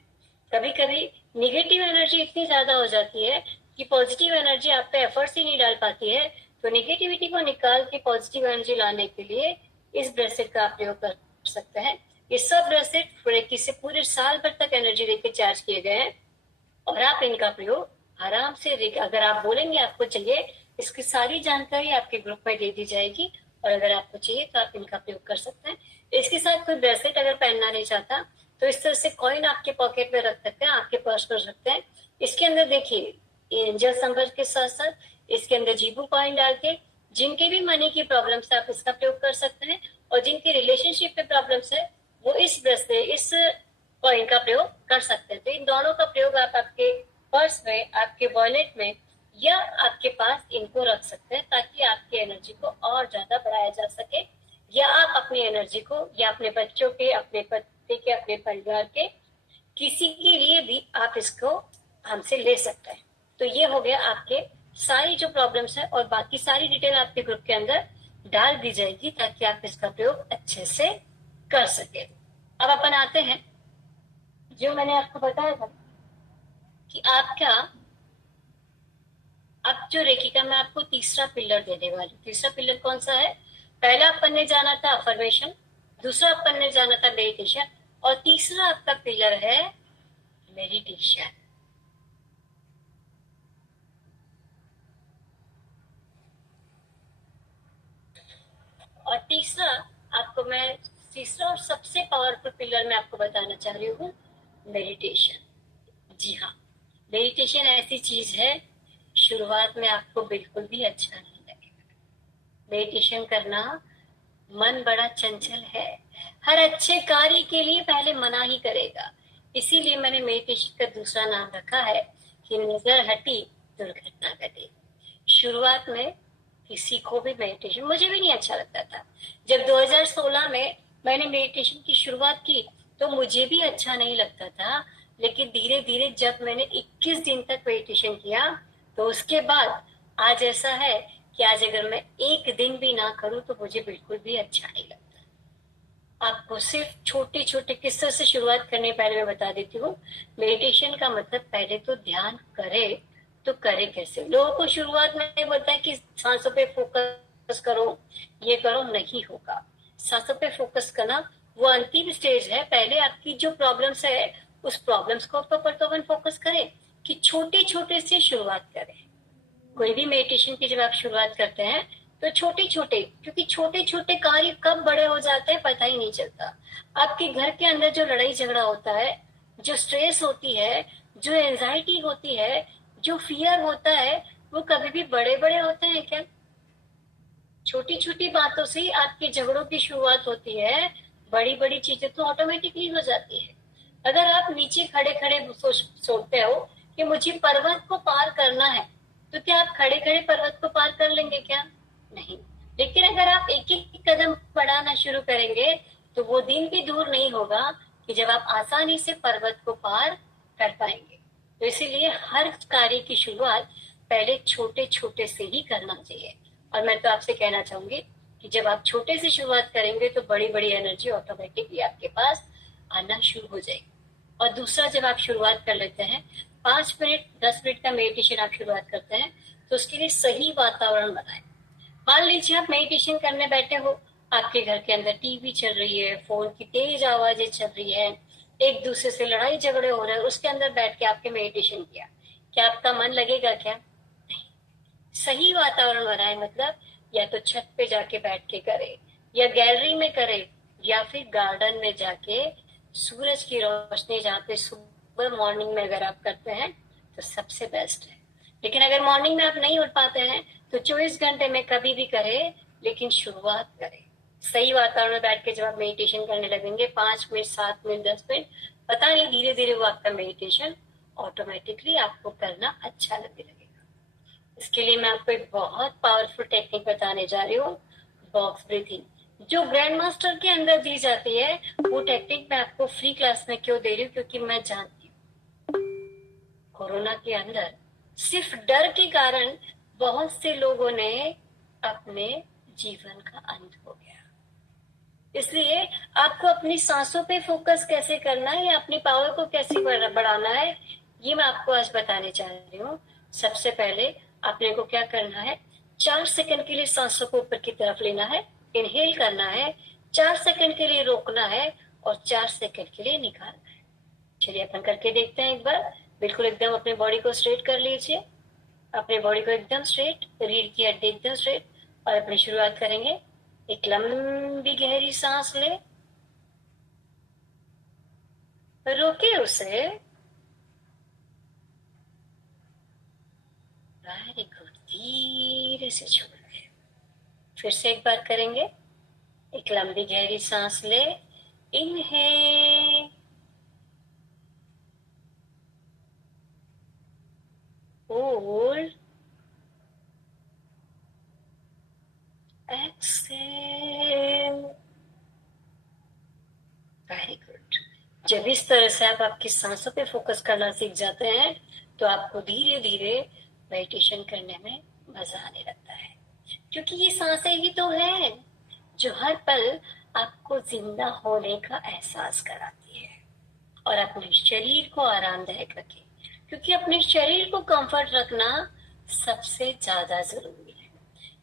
कभी कभी निगेटिव एनर्जी इतनी ज्यादा हो जाती है कि पॉजिटिव एनर्जी आप पे एफर्ट्स ही नहीं डाल पाती है, तो निगेटिविटी को निकाल के पॉजिटिव एनर्जी लाने के लिए इस ब्रेसलेट का प्रयोग कर सकते हैं। ये सब ब्रेसलेट रेकी से पूरे साल भर तक एनर्जी लेके चार्ज किए गए हैं, और आप इनका प्रयोग आराम से, अगर आप बोलेंगे आपको चाहिए, इसकी सारी जानकारी आपके ग्रुप में दे दी जाएगी, और अगर आपको चाहिए तो आप इनका प्रयोग कर सकते हैं। इसके साथ कोई ब्रेसलेट अगर पहनना नहीं चाहता तो इस तरह से कॉइन आपके पॉकेट में रख सकते हैं, आपके पर्स पर रख सकते हैं। इसके अंदर देखिए एंजल संबल के साथ साथ इसके अंदर जीबू कॉइन डाल के, जिनके भी मनी की प्रॉब्लम्स है आप इसका प्रयोग कर सकते हैं, और जिनके रिलेशनशिप में प्रॉब्लम्स है वो इस ब्रेसलेट, इस कॉइन का प्रयोग कर सकते हैं। तो इन दोनों का प्रयोग आप आपके पर्स में, आपके वॉलेट में, या आपके पास इनको रख सकते हैं, ताकि आपकी एनर्जी को और ज्यादा बढ़ाया जा सके, या आप अपनी एनर्जी को, या अपने बच्चों के, अपने पति के, अपने परिवार के किसी के लिए भी आप इसको हमसे ले सकते हैं। तो ये हो गया आपके सारी जो प्रॉब्लम्स है, और बाकी सारी डिटेल आपके ग्रुप के अंदर डाल दी जाएगी, ताकि आप इसका प्रयोग अच्छे से कर सके। अब अपन आते हैं, जो मैंने आपको बताया था कि आपका, अब जो रेकी का मैं आपको तीसरा पिलर देने वाली। तीसरा पिलर कौन सा है? पहला अपन ने जाना था अफर्मेशन, दूसरा अपन ने जाना था मेडिटेशन, और तीसरा आपका पिलर है मेडिटेशन। और तीसरा और सबसे पावरफुल पिलर मैं आपको बताना चाह रही हूँ, मेडिटेशन। जी हाँ, मेडिटेशन ऐसी चीज है, शुरुआत में आपको बिल्कुल भी अच्छा नहीं लगेगा। मेडिटेशन करना, मन बड़ा चंचल है, हर अच्छे कार्य के लिए पहले मना ही करेगा। इसीलिए मैंने मेडिटेशन का दूसरा नाम रखा है कि नजर हटी दुर्घटना घटी। शुरुआत में किसी को भी मेडिटेशन, मुझे भी नहीं अच्छा लगता था। जब 2016 में मैंने मेडिटेशन की शुरुआत की तो मुझे भी अच्छा नहीं लगता था, लेकिन धीरे धीरे जब मैंने 21 दिन तक मेडिटेशन किया तो उसके बाद आज ऐसा है कि आज अगर मैं एक दिन भी ना करूं तो मुझे बिल्कुल भी अच्छा नहीं लगता। आपको सिर्फ छोटे छोटे किस्से से शुरुआत करने, पहले मैं बता देती हूँ। मेडिटेशन का मतलब पहले तो ध्यान करे, तो करे कैसे? लोगों को शुरुआत में बोलता है कि सांसों पे फोकस करो, ये करो, नहीं होगा। सांसों पे फोकस करना वो अंतिम स्टेज है। पहले आपकी जो प्रॉब्लम्स है उस प्रॉब्लम्स को ऊपर तो अपन फोकस करें, कि छोटे छोटे से शुरुआत करें। कोई भी मेडिटेशन की जब आप शुरुआत करते हैं तो छोटे छोटे, क्योंकि छोटे छोटे कार्य कब बड़े हो जाते हैं पता ही नहीं चलता। आपके घर के अंदर जो लड़ाई झगड़ा होता है, जो स्ट्रेस होती है, जो एंजाइटी होती है, जो फियर होता है, वो कभी भी बड़े बड़े होते हैं क्या? छोटी छोटी बातों से ही आपके झगड़ों की शुरुआत होती है, बड़ी बड़ी चीजें तो ऑटोमेटिकली हो जाती है। अगर आप नीचे खड़े खड़े सोचते हो कि मुझे पर्वत को पार करना है, तो क्या आप खड़े खड़े पर्वत को पार कर लेंगे क्या? नहीं। लेकिन अगर आप एक एक कदम बढ़ाना शुरू करेंगे तो वो दिन भी दूर नहीं होगा कि जब आप आसानी से पर्वत को पार कर पाएंगे। तो इसीलिए हर कार्य की शुरुआत पहले छोटे छोटे से ही करना चाहिए। और मैं तो आपसे कहना चाहूंगी कि जब आप छोटे से शुरुआत करेंगे तो बड़ी बड़ी एनर्जी ऑटोमेटिकली आपके पास आना शुरू हो जाएगी। और दूसरा, जब आप शुरुआत कर लेते हैं, 5 मिनट 10 मिनट का मेडिटेशन आप शुरुआत करते हैं, तो उसके लिए सही वातावरण बनाएं। मान लीजिए आप मेडिटेशन करने बैठे हो, आपके घर के अंदर टीवी चल रही है, फोन की तेज आवाजें चल रही है, एक दूसरे से लड़ाई झगड़े हो रहे हैं, उसके अंदर बैठ के आपके मेडिटेशन किया, क्या आपका मन लगेगा क्या? सही वातावरण बनाए, मतलब या तो छत पे जाके बैठ के करे, या गैलरी में करे, या फिर गार्डन में जाके सूरज की रोशनी जहाँ पे सुबह मॉर्निंग में अगर आप करते हैं तो सबसे बेस्ट है। लेकिन अगर मॉर्निंग में आप नहीं उठ पाते हैं तो 24 घंटे में कभी भी करे, लेकिन शुरुआत करें। सही वातावरण में बैठ के जब आप मेडिटेशन करने लगेंगे, 5 मिनट, 7 मिनट, 10 मिनट, पता नहीं धीरे धीरे वो आपका मेडिटेशन ऑटोमेटिकली आपको करना अच्छा लगने लगेगा। इसके लिए मैं आपको एक बहुत पावरफुल टेक्निक बताने जा रही हूँ, बॉक्स ब्रीथिंग, जो ग्रैंड मास्टर के अंदर दी जाती है। वो टेक्निक मैं आपको फ्री क्लास में क्यों दे रही हूँ, क्योंकि मैं जानती हूँ कोरोना के अंदर सिर्फ डर के कारण बहुत से लोगों ने अपने जीवन का अंत हो गया। इसलिए आपको अपनी सांसों पे फोकस कैसे करना है या अपनी पावर को कैसे बढ़ाना है, ये मैं आपको आज बताने जा रही हूँ। सबसे पहले आपने को क्या करना है, 4 सेकंड के लिए सांसों को ऊपर की तरफ लेना है, इनहेल करना है, 4 सेकंड के लिए रोकना है और 4 सेकंड के लिए निकालना है। चलिए अपन करके देखते हैं एक बार। बिल्कुल एकदम अपने बॉडी को स्ट्रेट कर लीजिए, अपने बॉडी को एकदम स्ट्रेट, रीढ़ की हड्डी एकदम स्ट्रेट, और अपनी शुरुआत करेंगे। एक लंबी गहरी सांस ले, रोके उसे, वेरी गुड, धीरे से छोड़ दे। फिर से एक बार करेंगे। एक लंबी गहरी सांस ले, inhale, hold, exhale, very good. जब इस तरह से आप आपकी सांसों पे फोकस करना सीख जाते हैं तो आपको धीरे धीरे मेडिटेशन करने में मजा आने लगता है, क्योंकि ये सांसें ही तो है जो हर पल आपको जिंदा होने का एहसास कराती है और अपने शरीर को आरामदायक रखे, क्योंकि अपने शरीर को कंफर्ट रखना सबसे ज्यादा जरूरी है।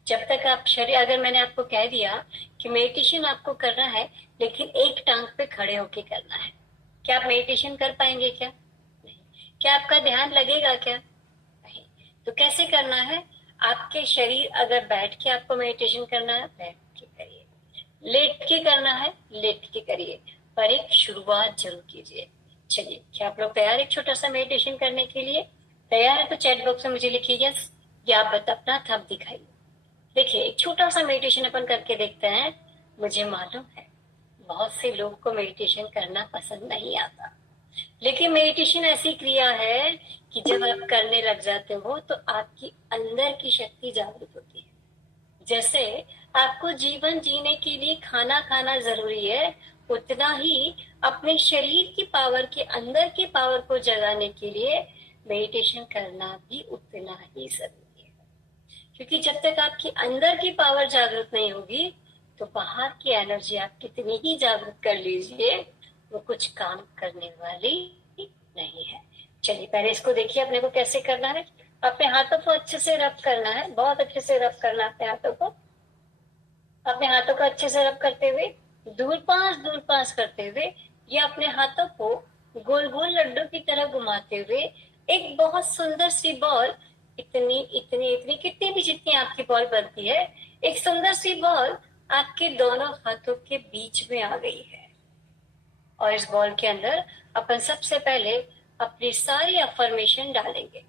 जब तक आप शरीर, अगर मैंने आपको कह दिया कि मेडिटेशन आपको करना है लेकिन एक टांग पे खड़े होके करना है, क्या आप मेडिटेशन कर पाएंगे? क्या नहीं। क्या आपका ध्यान लगेगा? क्या नहीं। तो कैसे करना है? आपके शरीर, अगर बैठ के आपको मेडिटेशन करना है बैठ के करिए, लेट के करना है लेट के करिए, पर एक शुरुआत जरूर कीजिए। चलिए, क्या आप लोग तैयार एक छोटा सा मेडिटेशन करने के लिए? तैयार है तो चैट बॉक्स में मुझे लिखिए यस, या आप अपना थंब दिखाइए। देखिए, एक छोटा सा मेडिटेशन अपन करके देखते हैं। मुझे मालूम है बहुत से लोगों को मेडिटेशन करना पसंद नहीं आता, लेकिन मेडिटेशन ऐसी क्रिया है कि जब आप करने लग जाते हो तो आपकी अंदर की शक्ति जागृत होती है। जैसे आपको जीवन जीने के लिए खाना खाना जरूरी है, उतना ही अपने शरीर की पावर के अंदर की पावर को जगाने के लिए मेडिटेशन करना भी उतना ही जरूरी है। क्योंकि जब तक आपकी अंदर की पावर जागृत नहीं होगी तो बाहर की एनर्जी आप कितनी ही जागृत कर लीजिए, वो कुछ काम करने वाली नहीं है। चलिए, पहले इसको देखिए अपने को कैसे करना है। अपने हाथों को अच्छे से रब करना है, बहुत अच्छे से रब करना है अपने हाथों को। अपने हाथों को अच्छे से रब करते हुए, दूर पास करते हुए, या अपने हाथों को गोल गोल लड्डू की तरह घुमाते हुए एक बहुत सुंदर सी बॉल, इतनी इतनी इतनी कितनी भी जितनी आपकी बॉल बनती है, एक सुंदर सी बॉल आपके दोनों हाथों के बीच में आ गई है। और इस बॉल के अंदर अपन सबसे पहले अपनी सारी अफर्मेशन डालेंगे।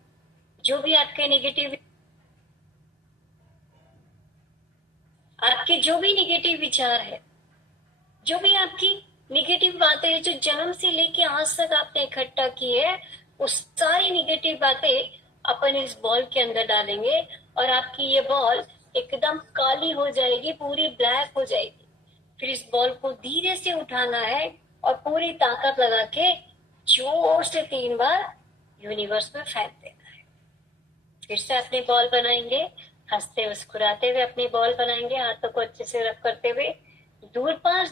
जो भी आपके नेगेटिव, आपके जो भी नेगेटिव विचार है, जो भी आपकी नेगेटिव बातें हैं जो जन्म से लेके आज तक आपने इकट्ठा की है, वो सारी नेगेटिव बातें अपन इस बॉल के अंदर डालेंगे और आपकी ये बॉल एकदम काली हो जाएगी, पूरी ब्लैक हो जाएगी। फिर इस बॉल को धीरे से उठाना है और पूरी ताकत लगा के जोर से 3 बार यूनिवर्स में फेंक देना है। फिर से अपनी बॉल बनाएंगे, हंसते मुस्कुराते हुए अपनी बॉल बनाएंगे, हाथों को अच्छे से रब करते हुए। दूर पास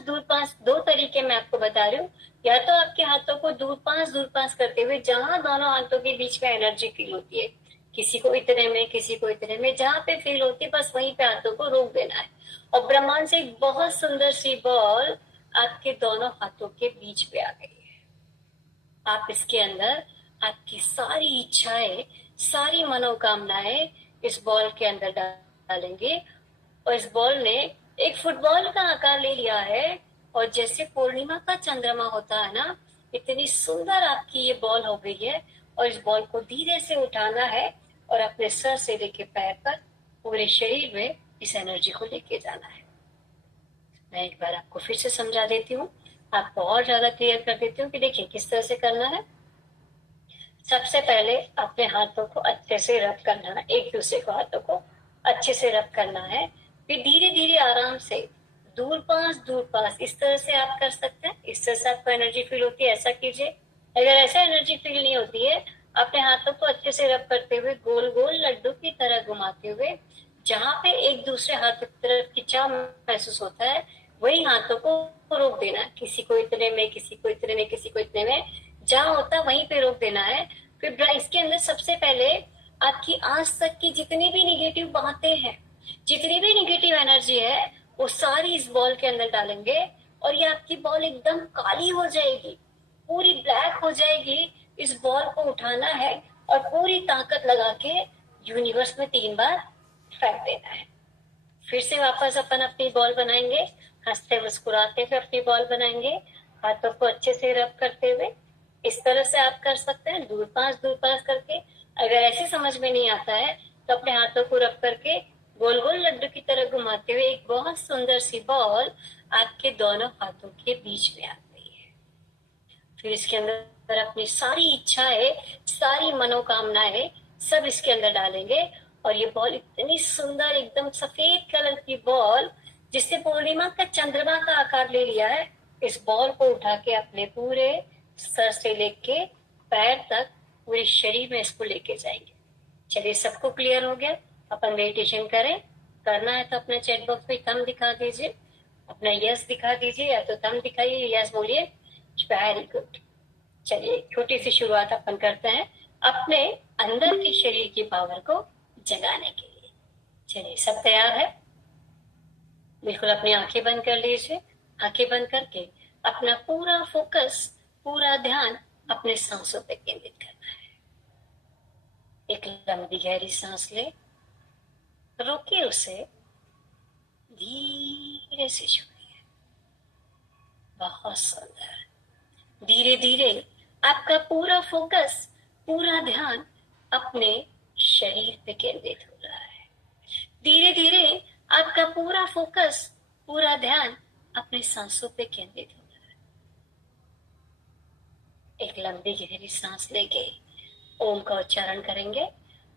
2 तरीके मैं आपको बता रही हूँ। या तो आपके हाथों को दूर पास करते हुए, जहां दोनों हाथों के बीच में एनर्जी फील होती है, किसी को इतने में किसी को इतने में, जहां पे फील होती है बस वहीं पे हाथों को रोक देना है। और ब्रह्मांड से एक बहुत सुंदर सी बॉल आपके दोनों हाथों के बीच में आ गई है। आप इसके अंदर आपकी सारी इच्छाएं, सारी मनोकामनाएं इस बॉल के अंदर डालेंगे और इस बॉल ने एक फुटबॉल का आकार ले लिया है। और जैसे पूर्णिमा का चंद्रमा होता है ना, इतनी सुंदर आपकी ये बॉल हो गई है। और इस बॉल को धीरे से उठाना है और अपने सर से लेके पैर तक पूरे शरीर में इस एनर्जी को लेके जाना है। मैं एक बार आपको फिर से समझा देती हूँ, आपको और ज्यादा क्लियर कर देती हूँ कि देखिए किस तरह से करना है। सबसे पहले अपने हाथों को अच्छे से रब करना है, एक दूसरे को हाथों को अच्छे से रब करना है। फिर धीरे धीरे आराम से दूर पास इस तरह से आप कर सकते हैं। इस तरह से आपको एनर्जी फील होती है, ऐसा कीजिए। अगर ऐसा एनर्जी फील नहीं होती है, अपने हाथों को अच्छे से रब करते हुए गोल गोल लड्डू की तरह घुमाते हुए, जहां पे एक दूसरे हाथ की तरफ खिंचाव महसूस होता है, वही हाथों को रोक देना है। किसी को इतने में, किसी को इतने में, किसी को इतने में, जहां होता है वहीं पे रोक देना है। फिर इसके अंदर सबसे पहले आपकी आज तक की जितनी भी निगेटिव बातें हैं, जितनी भी निगेटिव एनर्जी है, वो सारी इस बॉल के अंदर डालेंगे। और ये आपकी बॉल एकदम काली हो जाएगी, पूरी ब्लैक हो जाएगी। इस बॉल को उठाना है और पूरी ताकत लगा के यूनिवर्स में 3 बार फेंक देना है। फिर से वापस अपन अपनी बॉल बनाएंगे, हंसते मुस्कुराते हुए अपनी बॉल बनाएंगे, हाथों को अच्छे से रब करते हुए। इस तरह से आप कर सकते हैं, दूर पास करके। अगर ऐसे समझ में नहीं आता है तो अपने हाथों को रब करके गोल गोल लड्डू की तरह घुमाते हुए एक बहुत सुंदर सी बॉल आपके दोनों हाथों के बीच में आ गई है। फिर इसके अंदर अपनी सारी इच्छाएं, सारी मनोकामनाएं सब इसके अंदर डालेंगे। और ये बॉल इतनी सुंदर, एकदम सफेद कलर की बॉल, जिससे पूर्णिमा का चंद्रमा का आकार ले लिया है, इस बॉल को उठा के अपने पूरे सर से लेके पैर तक पूरे शरीर में इसको लेके जाएंगे। चलिए, सबको क्लियर हो गया? अपन मेडिटेशन करें। करना है तो अपने चैट बॉक्स में थंब दिखा दीजिए, अपना यस दिखा दीजिए, या तो थंब दिखाइए, यस बोलिए। Very good. चलिए, छोटी सी शुरुआत अपन करते हैं अपने अंदर के शरीर की पावर को जगाने के लिए। चलिए, सब तैयार है? बिल्कुल अपनी आंखें बंद कर लीजिए। आंखें बंद करके अपना पूरा फोकस, पूरा ध्यान अपने सांसों पे केंद्रित करना है। एक लंबी गहरी सांस ले, रोकिए उसे, धीरे से छोड़िए। बहुत सुंदर। धीरे धीरे आपका पूरा फोकस, पूरा ध्यान अपने शरीर पे केंद्रित हो रहा है। धीरे धीरे आपका पूरा फोकस, पूरा ध्यान अपने सांसों पे केंद्रित हो रहा है। एक लंबी गहरी सांस लेके ओम का उच्चारण करेंगे।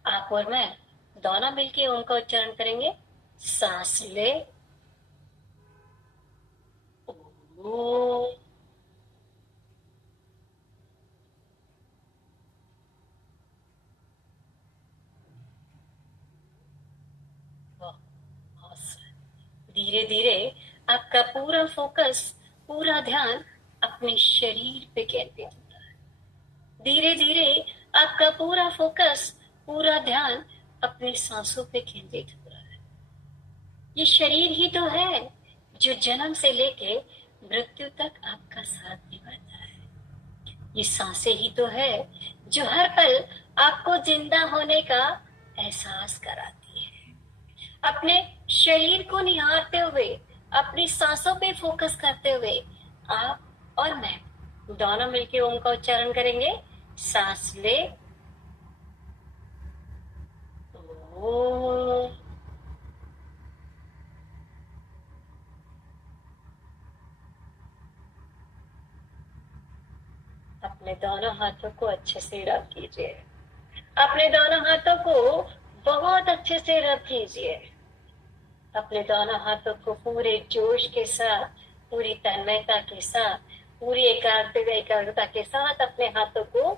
आप और मैं दोनों मिलके ओम का उच्चारण करेंगे। सांस ले, ओ, धीरे धीरे आपका पूरा फोकस, पूरा ध्यान अपने शरीर पे केंद्रित होता है। धीरे धीरे आपका पूरा फोकस, पूरा ध्यान अपने सांसों पे केंद्रित हो रहा है। ये शरीर ही तो है जो जन्म से लेके मृत्यु तक आपका साथ निभाता है। ये सांसें ही तो है जो हर पल आपको जिंदा होने का एहसास कराती है। अपने शरीर को निहारते हुए, अपनी सांसों पे फोकस करते हुए, आप और मैं दोनों मिलकर ओम का उच्चारण करेंगे। सांस ले, ओ, अपने दोनों हाथों को अच्छे से रब कीजिए। अपने दोनों हाथों को बहुत अच्छे से रब कीजिए। अपने दोनों हाथों को पूरे जोश के साथ, पूरी तन्मयता के साथ, पूरी एकाग्रता के साथ अपने हाथों को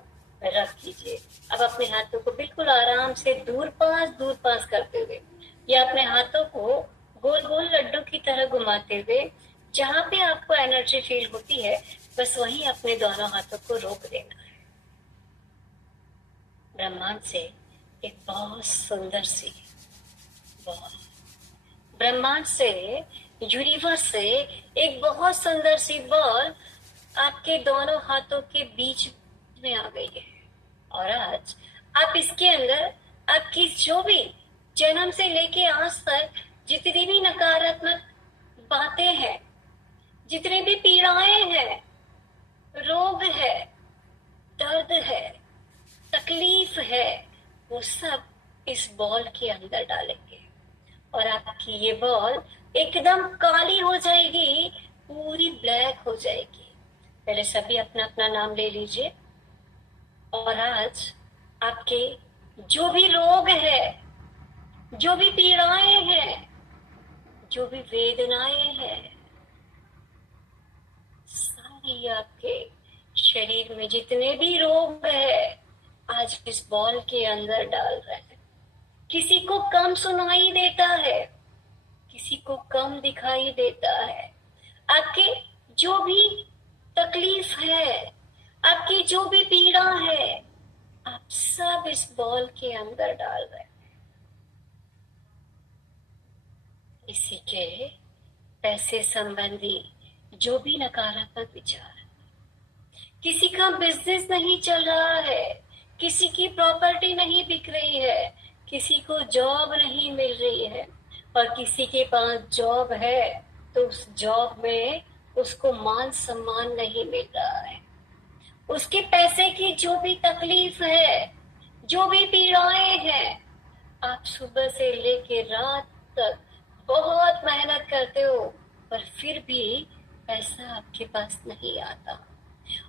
रब कीजिए। अब अपने हाथों को बिल्कुल आराम से दूर पास करते हुए, या अपने हाथों को गोल गोल लड्डू की तरह घुमाते हुए, जहां पे आपको एनर्जी फील होती है, बस वहीं अपने दोनों हाथों को रोक देना है। ब्रह्मांड से एक बहुत सुंदर सी, बहुत ब्रह्मांड से, यूनिवर्स से एक बहुत सुंदर सी बॉल आपके दोनों हाथों के बीच में आ गई है। और आज आप इसके अंदर आपकी जो भी जन्म से लेके आज तक जितनी भी नकारात्मक बातें हैं, जितनी भी पीड़ाएं हैं, रोग है, दर्द है, तकलीफ है, वो सब इस बॉल के अंदर डालेंगे। और आपकी ये बॉल एकदम काली हो जाएगी, पूरी ब्लैक हो जाएगी। पहले सभी अपना अपना नाम ले लीजिए। और आज आपके जो भी रोग है, जो भी पीड़ाएं हैं, जो भी वेदनाएं हैं, सारी आपके शरीर में जितने भी रोग है, आज इस बॉल के अंदर डाल रहे हैं। किसी को कम सुनाई देता है, किसी को कम दिखाई देता है। आपके जो भी तकलीफ है, आपकी जो भी पीड़ा है, आप सब इस बॉल के अंदर डाल रहे हैं। इसी के पैसे संबंधी जो भी नकारात्मक विचार, किसी का बिजनेस नहीं चल रहा है, किसी की प्रॉपर्टी नहीं बिक रही है, किसी को जॉब नहीं मिल रही है, और किसी के पास जॉब है तो उस जॉब में उसको मान सम्मान नहीं मिल रहा है। उसके पैसे की जो भी तकलीफ है, जो भी पीड़ाएं हैं, आप सुबह से लेके रात तक बहुत मेहनत करते हो, पर फिर भी पैसा आपके पास नहीं आता।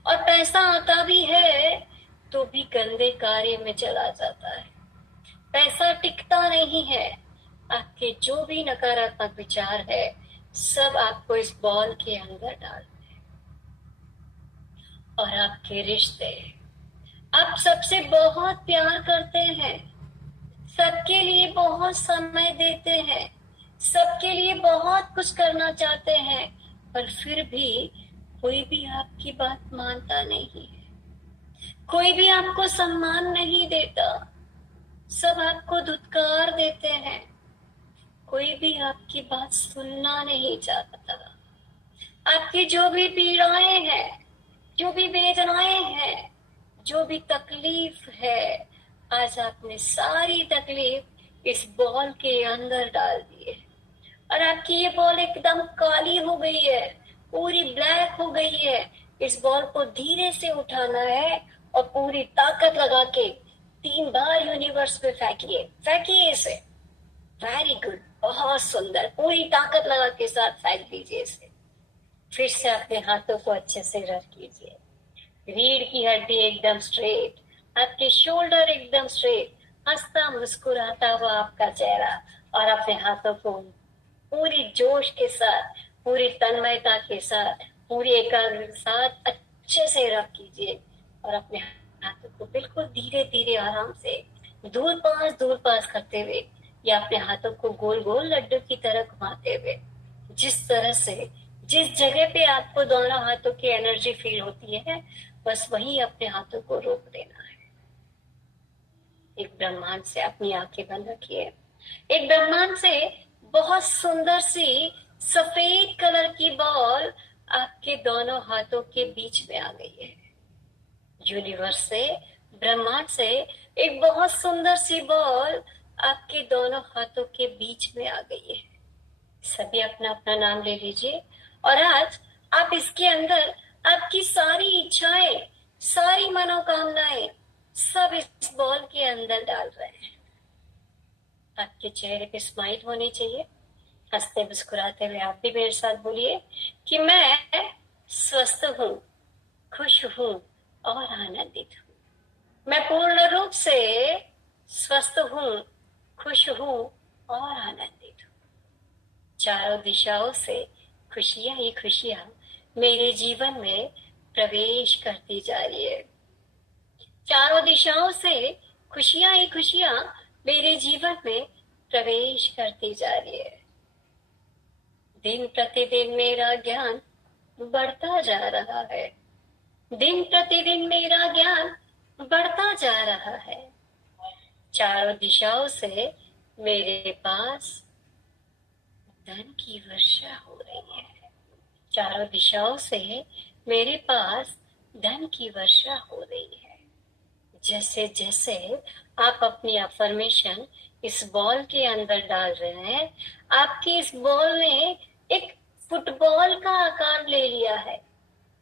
और पैसा आता भी है तो भी गंदे कार्य में चला जाता है। पैसा टिकता नहीं है। आपके जो भी नकारात्मक विचार है, सब आपको इस बॉल के अंदर डाल। और आपके रिश्ते, आप सबसे बहुत प्यार करते हैं, सबके लिए बहुत समय देते हैं, सबके लिए बहुत कुछ करना चाहते हैं, पर फिर भी कोई भी आपकी बात मानता नहीं है, कोई भी आपको सम्मान नहीं देता, सब आपको धुतकार देते हैं, कोई भी आपकी बात सुनना नहीं चाहता। आपकी जो भी पीड़ाएं हैं, जो भी वेदनाएं हैं, जो भी तकलीफ है, आज आपने सारी तकलीफ इस बॉल के अंदर डाल दी है। और आपकी ये बॉल एकदम काली हो गई है, पूरी ब्लैक हो गई है। इस बॉल को धीरे से उठाना है और पूरी ताकत लगा के 3 बार यूनिवर्स में फेंकिए। फेंकिए इसे। वेरी गुड, बहुत सुंदर। पूरी ताकत लगा के साथ फेंक दीजिए इसे। फिर से अपने हाथों को अच्छे से रख लीजिए। रीढ़ की हड्डी एकदम स्ट्रेट, आपके शोल्डर एकदम स्ट्रेट, हंसता मुस्कुराता हुआ आपका चेहरा, और अपने हाथों को पूरी जोश के साथ, पूरी तन्मयता के साथ, पूरी एकाग्रता के साथ अच्छे से रख कीजिए। और अपने हाथों को बिल्कुल धीरे धीरे आराम से दूर पास करते हुए, या अपने हाथों को गोल गोल लड्डू की तरह घुमाते हुए, जिस तरह से जिस जगह पे आपको दोनों हाथों की एनर्जी फील होती है, बस वहीं अपने हाथों को रोक देना है। एक ब्रह्मांड से अपनी आंखें बंद रखिए। एक ब्रह्मांड से बहुत सुंदर सी सफेद कलर की बॉल आपके दोनों हाथों के बीच में आ गई है। यूनिवर्स से, ब्रह्मांड से एक बहुत सुंदर सी बॉल आपके दोनों हाथों के बीच में आ गई है। सभी अपना अपना नाम ले लीजिए। और आज आप इसके अंदर आपकी सारी इच्छाएं, सारी मनोकामनाएं सब इस बॉल के अंदर डाल रहे हैं। आपके चेहरे पे स्माइल होनी चाहिए। हंसते मुस्कुराते हुए आप भी मेरे साथ बोलिए कि मैं स्वस्थ हूँ, खुश हूँ और आनंदित हूँ। मैं पूर्ण रूप से स्वस्थ हूँ, खुश हूँ और आनंदित हूँ। चारों दिशाओं से खुशियां ही खुशियां मेरे जीवन में प्रवेश करती जा रही है। चारों दिशाओं से खुशियां ही खुशियां मेरे जीवन में प्रवेश करती जा रही है। दिन प्रतिदिन मेरा ज्ञान बढ़ता जा रहा है। दिन प्रतिदिन मेरा ज्ञान बढ़ता जा रहा है। चारों दिशाओं से मेरे पास धन की वर्षा हो रही है। चारों दिशाओं से मेरे पास धन की वर्षा हो रही है। जैसे जैसे आप अपनी अफर्मेशन इस बॉल के अंदर डाल रहे हैं, आपकी इस बॉल ने एक फुटबॉल का आकार ले लिया है।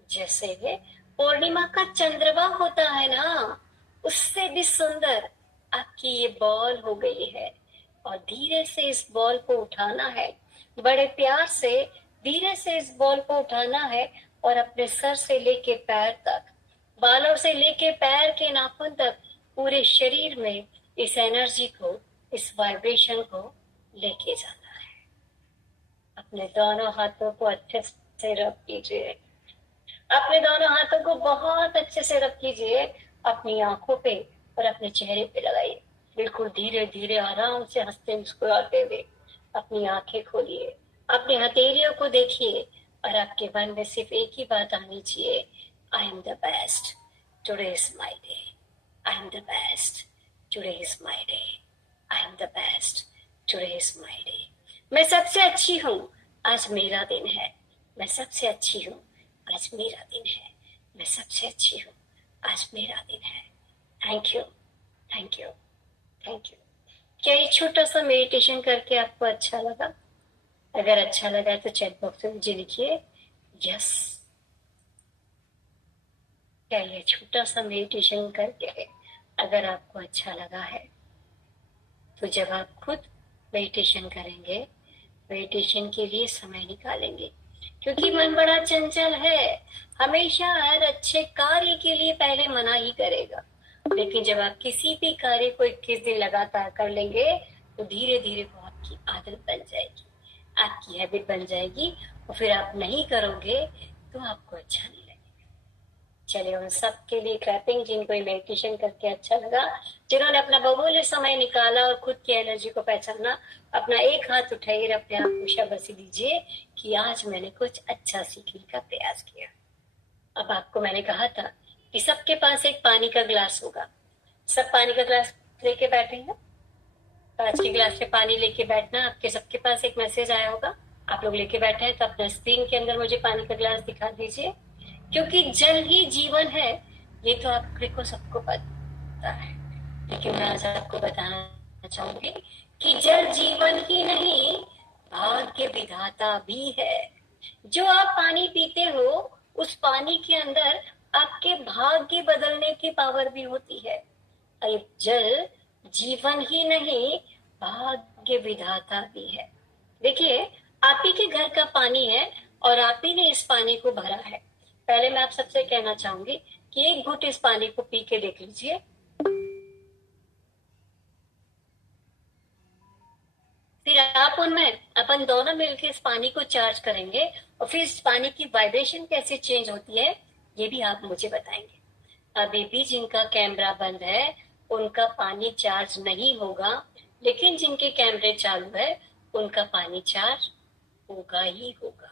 जैसे पूर्णिमा का चंद्रमा होता है ना, उससे भी सुंदर आपकी ये बॉल हो गई है। और धीरे से इस बॉल को उठाना है, बड़े प्यार से धीरे से इस बॉल को उठाना है और अपने सर से लेके पैर तक, बालों से लेके पैर के नाखून तक, पूरे शरीर में इस एनर्जी को, इस वाइब्रेशन को लेके जाना है। अपने दोनों हाथों को अच्छे से रब कीजिए, अपने दोनों हाथों को बहुत अच्छे से रब कीजिए, अपनी आंखों पे और अपने चेहरे पे लगाइए। बिल्कुल धीरे धीरे आराम से हंसते मुस्कुराते हुए अपनी आंखें खोलिए, अपनी हथेलियों को देखिए और आपके मन में सिर्फ एक ही बात आनी चाहिए, I am the best, today is my day, I am the best, today is my day, I am the best, today is my day. मैं सबसे अच्छी हूँ, आज मेरा दिन है। मैं सबसे अच्छी हूँ, आज मेरा दिन है। मैं सबसे अच्छी हूँ, आज मेरा दिन है। Thank you, thank you, thank you. क्या ये छोटा सा मेडिटेशन करके आपको अच्छा लगा? अगर अच्छा लगा तो चैट बॉक्स में मुझे लिखिए यस। क्या ये छोटा सा मेडिटेशन करके अगर आपको अच्छा लगा है तो जब आप खुद मेडिटेशन करेंगे, मेडिटेशन के लिए समय निकालेंगे, क्योंकि मन बड़ा चंचल है, हमेशा हर अच्छे कार्य के लिए पहले मना ही करेगा। लेकिन जब आप किसी भी कार्य को 21 दिन लगातार कर लेंगे तो धीरे धीरे वो आपकी आदत बन जाएगी, आपकी हैबिट बन जाएगी और फिर आप नहीं करोगे तो आपको अच्छा नहीं लगेगा। चलिए उन सबके लिए क्लैपिंग, जिनको मेडिटेशन करके अच्छा लगा, जिन्होंने अपना बहुमूल्य समय निकाला और खुद की एनर्जी को पहचाना, अपना एक हाथ उठाइए, अपने आप को शाबाशी दीजिए कि आज मैंने कुछ अच्छा सीखने का प्रयास किया। अब आपको मैंने कहा था कि सबके पास एक पानी का ग्लास होगा, सब पानी का ग्लास लेके बैठेंगे, कांच के गिलास में पानी लेके बैठना। आपके सबके पास एक मैसेज आया होगा, आप लोग लेके बैठे हैं तो अपना स्क्रीन के अंदर मुझे पानी का गिलास दिखा दीजिए, क्योंकि जल ही जीवन है, ये तो आपको सबको पता है। लेकिन मैं आज आपको बताना चाहूंगी कि जल जीवन ही नहीं, भाग्य विधाता भी है। जो आप पानी पीते हो उस पानी के अंदर आपके भाग्य बदलने की पावर भी होती है। और जल जीवन ही नहीं, भाग्य विधाता भी है। देखिए, आप ही के घर का पानी है और आप ही ने इस पानी को भरा है। पहले मैं आप सबसे कहना चाहूंगी कि एक घुट इस पानी को पी के देख लीजिए। फिर आप उनमें अपन दोनों मिलकर इस पानी को चार्ज करेंगे और फिर इस पानी की वाइब्रेशन कैसे चेंज होती है ये भी आप मुझे बताएंगे। अभी भी जिनका कैमरा बंद है उनका पानी चार्ज नहीं होगा, लेकिन जिनके कैमरे चालू है उनका पानी चार्ज होगा ही होगा,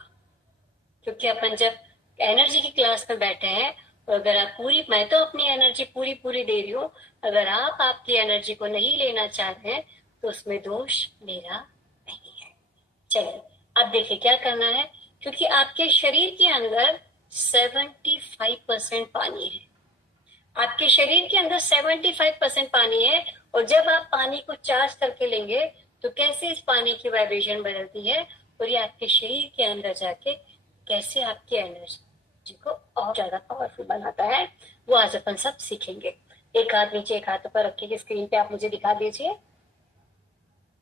क्योंकि अपन जब एनर्जी की क्लास में बैठे हैं और अगर आप पूरी, मैं तो अपनी एनर्जी पूरी पूरी दे रही हूँ, अगर आप आपकी एनर्जी को नहीं लेना चाह रहे हैं तो उसमें दोष मेरा नहीं है। चलिए अब देखिए क्या करना है, क्योंकि आपके शरीर के अंदर 75% पानी है, आपके शरीर के अंदर 75% पानी है, और जब आप पानी को चार्ज करके लेंगे तो कैसे इस पानी की वाइब्रेशन बदलती है और ये आपके शरीर के अंदर जाके कैसे आपकी एनर्जी को और ज्यादा पावरफुल बनाता है, वो आज अपन सब सीखेंगे। एक हाथ नीचे एक हाथ ऊपर रखिए, स्क्रीन पे आप मुझे दिखा दीजिए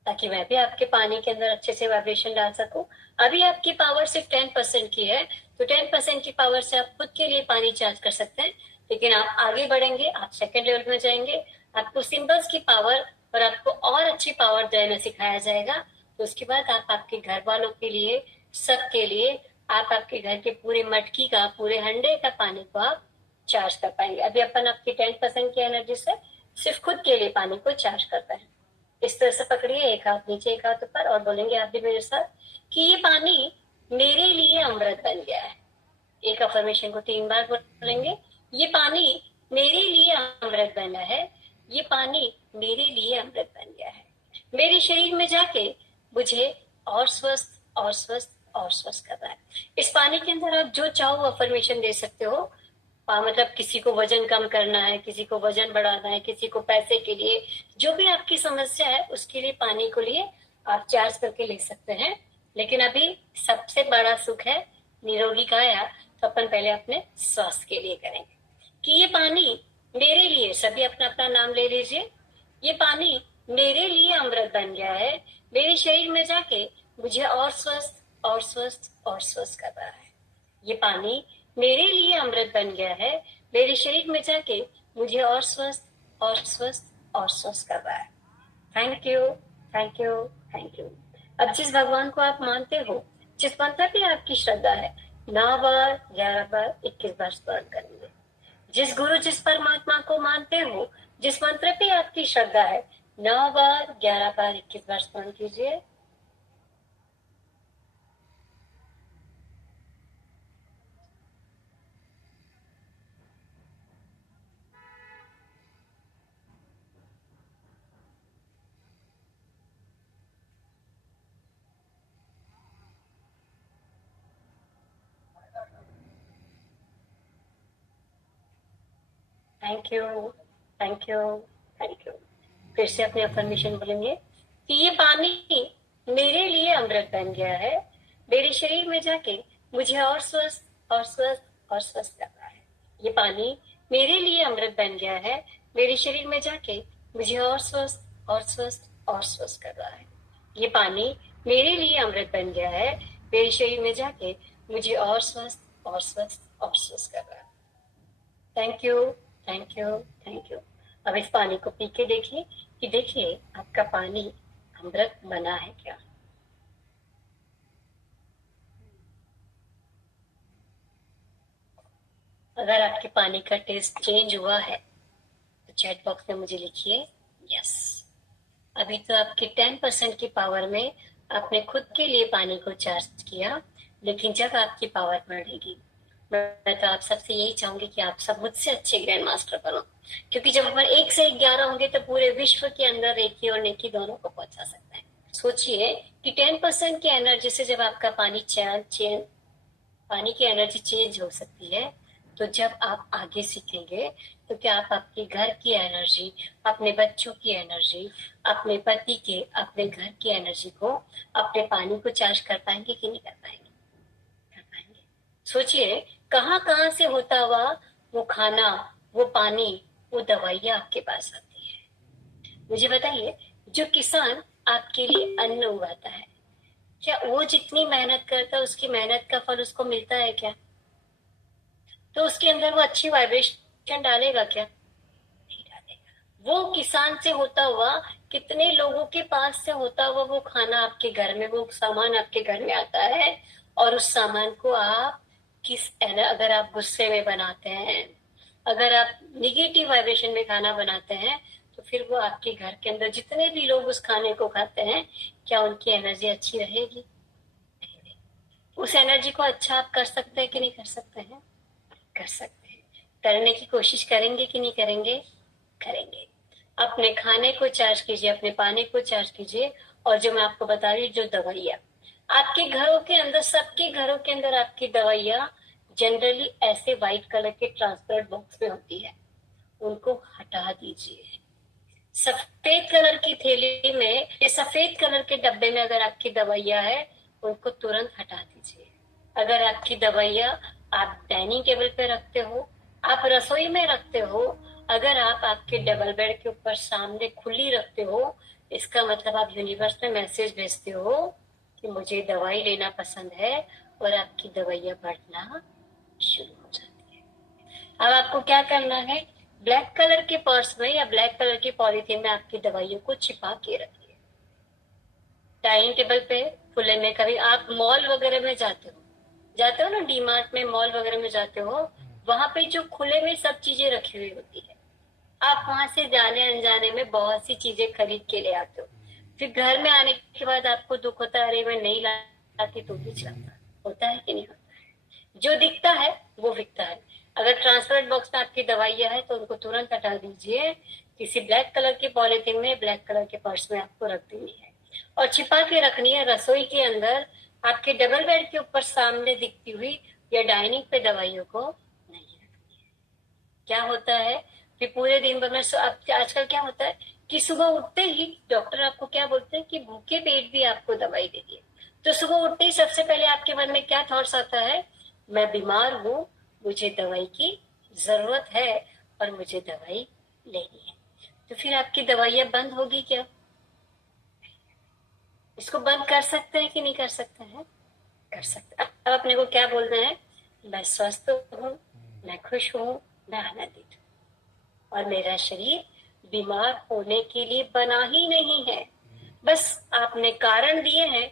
ताकि मैं भी आपके पानी के अंदर अच्छे से वाइब्रेशन डाल सकूं। अभी आपकी पावर सिर्फ 10% की है, तो 10% की पावर से आप खुद के लिए पानी चार्ज कर सकते हैं, लेकिन आप आगे बढ़ेंगे, आप सेकेंड लेवल में जाएंगे, आपको सिंबल्स की पावर और आपको और अच्छी पावर देना सिखाया जाएगा। तो उसके बाद आप आपके घर वालों के लिए, सबके लिए, आप आपके घर के पूरे मटकी का, पूरे हंडे का पानी को आप चार्ज कर पाएंगे। अभी अपन आपकी 10% की एनर्जी से सिर्फ खुद के लिए पानी को चार्ज करते हैं। इस तरह से पकड़िए, एक हाथ नीचे एक हाथ ऊपर, और बोलेंगे आप भी मेरे साथ कि ये पानी मेरे लिए अमृत बन गया है। एक अफर्मेशन को 3 बार बोलेंगे, ये पानी मेरे लिए अमृत बना है, ये पानी मेरे लिए अमृत बन गया है, मेरे शरीर में जाके मुझे और स्वस्थ और स्वस्थ और स्वस्थ कर रहा है। इस पानी के अंदर आप जो चाहो अफर्मेशन दे सकते हो। मतलब किसी को वजन कम करना है, किसी को वजन बढ़ाना है, किसी को पैसे के लिए, जो भी आपकी समस्या है उसके लिए पानी को लिए आप चार्ज करके ले सकते हैं। लेकिन अभी सबसे बड़ा सुख है निरोगी काया, तो अपन पहले अपने स्वास्थ्य के लिए करेंगे कि ये पानी मेरे लिए, सभी अपना अपना नाम ले लीजिए, ये पानी मेरे लिए अमृत बन गया है, मेरे शरीर में जाके मुझे और स्वस्थ और स्वस्थ और स्वस्थ कर रहा है। ये पानी मेरे लिए अमृत बन गया है, मेरे शरीर में जाके मुझे और स्वस्थ और स्वस्थ और स्वस्थ कर रहा है। Thank you, thank you, thank you. अब जिस भगवान को आप मानते हो, जिस मंत्र पे आपकी श्रद्धा है, 9 बार, 11 बार, 21 बार स्मरण करेंगे। जिस गुरु, जिस परमात्मा को मानते हो, जिस मंत्र पे आपकी श्रद्धा है, 9 बार, 11 बार, 21 बार स्मरण कीजिए। Thank you, thank you, thank you. फिर से अपने अफर्मेशन बोलेंगे कि ये पानी मेरे लिए अमृत बन गया है, मेरे शरीर में जाके मुझे और स्वस्थ और स्वस्थ और स्वस्थ कर रहा है। ये पानी मेरे लिए अमृत बन गया है, मेरे शरीर में जाके मुझे और स्वस्थ और स्वस्थ और स्वस्थ कर रहा है। ये पानी मेरे लिए अमृत बन गया है, मेरे शरीर में जाके मुझे और स्वस्थ और स्वस्थ और स्वस्थ कर रहा है। Thank you, thank you, thank you. अब इस पानी को पी के देखिए कि देखिए आपका पानी अमृत बना है क्या। अगर आपके पानी का टेस्ट चेंज हुआ है तो चैट बॉक्स में मुझे लिखिए यस। अभी तो आपके 10% की पावर में आपने खुद के लिए पानी को चार्ज किया, लेकिन जब आपकी पावर बढ़ेगी, मैं तो आप सबसे यही चाहूंगी कि आप सब मुझसे अच्छे ग्रैंड मास्टर बनो, क्योंकि जब अपन 1 से 11 होंगे तो पूरे विश्व के अंदर रेकी और नेकी दोनों को पहुंचा सकते हैं। सोचिए कि 10% की एनर्जी से जब आपका पानी की एनर्जी चेंज हो सकती है, तो जब आप आगे सीखेंगे तो क्या आप आपके घर की एनर्जी, अपने बच्चों की एनर्जी, अपने पति के, अपने घर की एनर्जी को, अपने पानी को चार्ज कर पाएंगे कि नहीं कर पाएंगे? कर पाएंगे। सोचिए कहाँ कहाँ से होता हुआ वो खाना, वो पानी, वो दवाइयाँ आपके पास आती है। मुझे बताइए, जो किसान आपके लिए अन्न उगाता है, क्या वो जितनी मेहनत करता है उसकी मेहनत का फल उसको मिलता है क्या? तो उसके अंदर वो अच्छी वाइब्रेशन डालेगा क्या? नहीं डालेगा। वो किसान से होता हुआ कितने लोगों के पास से होता हुआ वो खाना आपके घर में, वो सामान आपके घर में आता है, और उस सामान को आप अगर आप गुस्से में बनाते हैं, अगर आप निगेटिव वाइब्रेशन में खाना बनाते हैं, तो फिर वो आपके घर के अंदर जितने भी लोग उस खाने को खाते हैं, क्या उनकी एनर्जी अच्छी रहेगी? उस एनर्जी को अच्छा आप कर सकते हैं कि नहीं कर सकते हैं? कर सकते हैं। करने की कोशिश करेंगे कि नहीं करेंगे? करेंगे। अपने खाने को चार्ज कीजिए, अपने पानी को चार्ज कीजिए। और जो मैं आपको बता रही हूँ, जो दवाइयाँ आपके घरों के अंदर, सबके घरों के अंदर आपकी दवाइयाँ जनरली ऐसे व्हाइट कलर के ट्रांसपेरेंट बॉक्स में होती है, उनको हटा दीजिए। सफेद कलर की थैली में या सफेद कलर के डब्बे में अगर आपकी दवाइयाँ है, उनको तुरंत हटा दीजिए। अगर आपकी दवाइयाँ आप डाइनिंग टेबल पे रखते हो, आप रसोई में रखते हो, अगर आप आपके डबल बेड के ऊपर सामने खुली रखते हो, इसका मतलब आप यूनिवर्स में मैसेज भेजते हो कि मुझे दवाई लेना पसंद है, और आपकी दवाइयाँ बढ़ना शुरू हो जाती है। अब आपको क्या करना है, ब्लैक कलर के पर्स में या ब्लैक कलर की पॉलीथीन में आपकी दवाइयों को छिपा के रखिए। डाइनिंग टेबल पे खुले में, कभी आप मॉल वगैरह में जाते हो ना, डी मार्ट में, मॉल वगैरह में जाते हो, वहां पे जो खुले में सब चीजें रखी हुई होती है, आप वहां से जाने अनजाने में बहुत सी चीजें खरीद के ले आते हो। फिर घर में आने के बाद आपको दुख होता है, अरे मैं नहीं लाती तो भी चलता। होता है कि नहीं होता है? जो दिखता है वो बिकता है। अगर ट्रांसपेरेंट बॉक्स में आपकी दवाइयाँ है तो उनको तुरंत हटा दीजिए। किसी ब्लैक कलर की पॉलिथीन में, ब्लैक कलर के पर्स में आपको रख देनी है, और छिपा के रखनी है रसोई के अंदर, आपके डबल बेड के ऊपर सामने दिखती हुई, या डाइनिंग पे दवाइयों को नहीं रखनी है। क्या होता है कि पूरे दिन भर में आजकल क्या होता है कि सुबह उठते ही डॉक्टर आपको क्या बोलते हैं कि भूखे पेट भी आपको दवाई दे दी। तो सुबह उठते ही सबसे पहले आपके मन में क्या थॉट्स आता है? मैं बीमार हूँ, मुझे दवाई की जरूरत है, और मुझे दवाई लेनी है। तो फिर आपकी दवाइयाँ बंद होगी क्या? इसको बंद कर सकते हैं कि नहीं कर सकते हैं? कर सकते। अब अपने को क्या बोलना है? मैं स्वस्थ हूँ, मैं खुश हूँ, मैं आनंदित हूँ और मेरा शरीर बीमार होने के लिए बना ही नहीं है। बस आपने कारण दिए हैं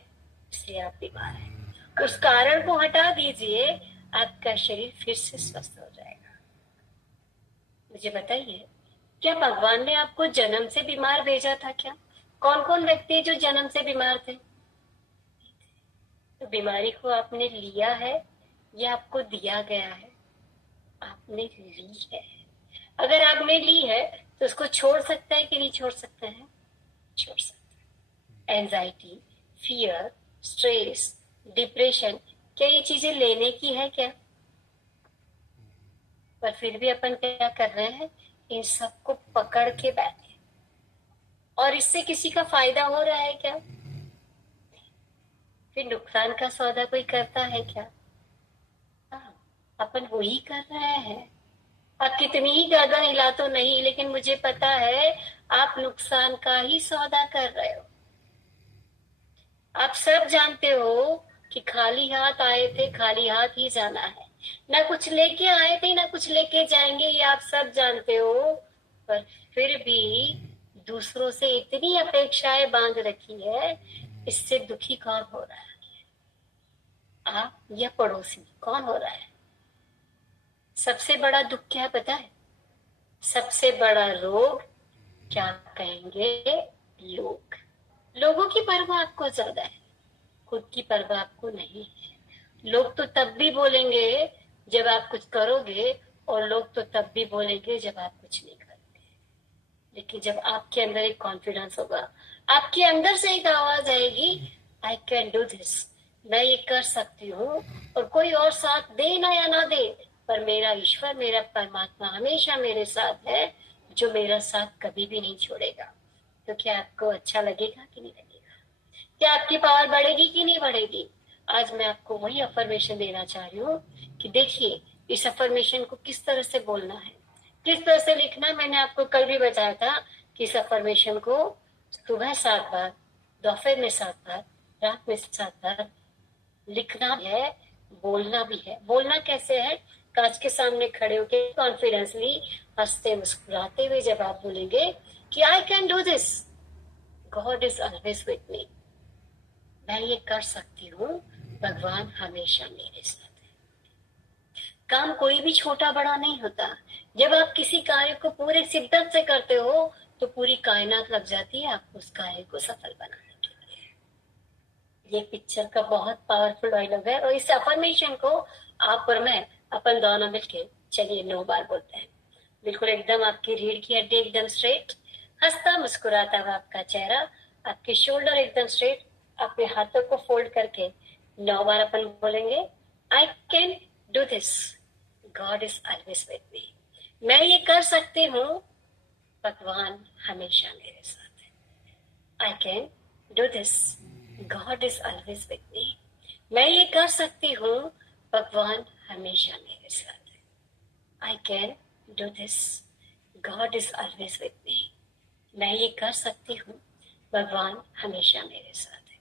इसलिए आप बीमार हैं। उस कारण को हटा दीजिए, आपका शरीर फिर से स्वस्थ हो जाएगा। मुझे बताइए, क्या भगवान ने आपको जन्म से बीमार भेजा था क्या? कौन कौन व्यक्ति जो जन्म से बीमार थे? तो बीमारी को आपने लिया है या आपको दिया गया है? आपने ली है। अगर आपने ली है तो उसको छोड़ सकते हैं कि नहीं छोड़ सकते हैं? छोड़ सकते हैं। एंजाइटी, फियर, स्ट्रेस, डिप्रेशन, क्या ये चीजें लेने की है क्या? पर फिर भी अपन क्या कर रहे हैं? इन सबको पकड़ के बैठे। और इससे किसी का फायदा हो रहा है क्या? फिर नुकसान का सौदा कोई करता है क्या? हाँ, अपन वही कर रहे हैं। आप कितनी ही गर्दन हिला तो नहीं, लेकिन मुझे पता है आप नुकसान का ही सौदा कर रहे हो। आप सब जानते हो कि खाली हाथ आए थे, खाली हाथ ही जाना है। ना कुछ लेके आए थे, ना कुछ लेके जाएंगे, ये आप सब जानते हो। पर फिर भी दूसरों से इतनी अपेक्षाएं बांध रखी है, इससे दुखी कौन हो रहा है? आप या पड़ोसी, कौन हो रहा है? सबसे बड़ा दुख क्या है पता है? सबसे बड़ा रोग क्या कहेंगे लोग? लोगों की परवाह आपको ज्यादा है, खुद की परवाह आपको नहीं है। लोग तो तब भी बोलेंगे जब आप कुछ करोगे, और लोग तो तब भी बोलेंगे जब आप कुछ नहीं करोगे। लेकिन जब आपके अंदर एक कॉन्फिडेंस होगा, आपके अंदर से एक आवाज आएगी, आई कैन डू दिस, मैं ये कर सकती हूँ। और कोई और साथ दे ना या ना दे, पर मेरा ईश्वर, मेरा परमात्मा हमेशा मेरे साथ है, जो मेरा साथ कभी भी नहीं छोड़ेगा। तो क्या आपको अच्छा लगेगा कि नहीं लगेगा? क्या आपकी पावर बढ़ेगी कि नहीं बढ़ेगी? आज मैं आपको वही अफर्मेशन देना चाह रही हूँ कि देखिए, इस अफर्मेशन को किस तरह से बोलना है, किस तरह से लिखना है। मैंने आपको कल भी बताया था कि इस अफर्मेशन को सुबह 7 बार, दोपहर में 7 बार, रात में 7 बार लिखना भी है, बोलना भी है। बोलना कैसे है? कांच के सामने खड़े होकर कॉन्फिडेंसली, हंसते मुस्कुराते हुए जब आप बोलेंगे कि I can do this, God is always with me, मैं ये कर सकती हूँ, भगवान हमेशा मेरे साथ है। काम कोई भी छोटा बड़ा नहीं होता। जब आप किसी कार्य को पूरे शिद्दत से करते हो तो पूरी कायनात लग जाती है आपको उस कार्य को सफल बनाने के लिए। ये पिक्चर का बहुत पावरफुल डायलॉग है, और इस अफर्मेशन को आप और मैं, अपन दोनों मिलके चलिए 9 बार बोलते हैं। बिल्कुल एकदम आपकी रीढ़ की हड्डी एकदम स्ट्रेट, हंसता मुस्कुराता हुआ आपका चेहरा, आपके शोल्डर एकदम स्ट्रेट, अपने हाथों को फोल्ड करके 9 बार अपन बोलेंगे, I can do this, God is always with me, मैं ये कर सकती हूँ, भगवान हमेशा मेरे साथ है। I can do this, God is always with me, मैं ये कर सकती हूँ, भगवान हमेशा मेरे साथ है। I can do this, God is always with me, मैं ये कर सकती हूँ, भगवान हमेशा मेरे साथ है।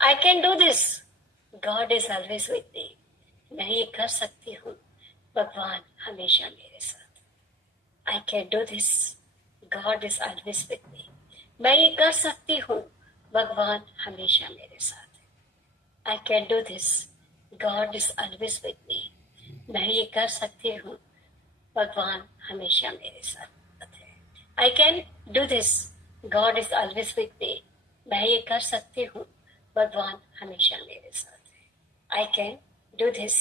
I can do this, God is always with me, मैं ये कर सकती हूँ, भगवान हमेशा मेरे साथ है। I can do this, God is always with me, मैं ये कर सकती हूँ, भगवान हमेशा मेरे साथ है। I can do this, God is always with me, मैं ये कर सकती हूँ, भगवान हमेशा मेरे साथ है। I can do this, God is always with me, मैं ये कर सकती हूँ, भगवान हमेशा मेरे साथ है। I can do this,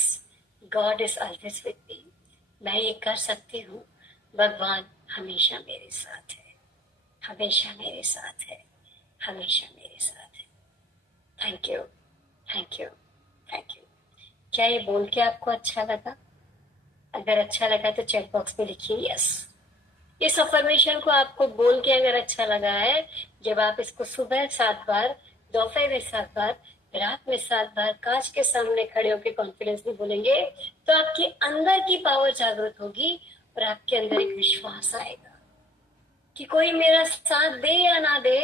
God is always with me, मैं ये कर सकती हूँ, भगवान हमेशा मेरे साथ है, हमेशा मेरे साथ है, हमेशा मेरे साथ है। Thank you, thank you, thank you. क्या ये बोल के आपको अच्छा लगा? अगर अच्छा लगा तो चैट बॉक्स में लिखिए यस। इस अफर्मेशन को आपको बोल के अगर अच्छा लगा है, जब आप इसको सुबह 7 बार, दोपहर में 7 बार, रात में 7 बार कांच के सामने खड़े होकर कॉन्फिडेंसली बोलेंगे, तो आपके अंदर की पावर जागृत होगी और आपके अंदर एक विश्वास आएगा कि कोई मेरा साथ दे या ना दे,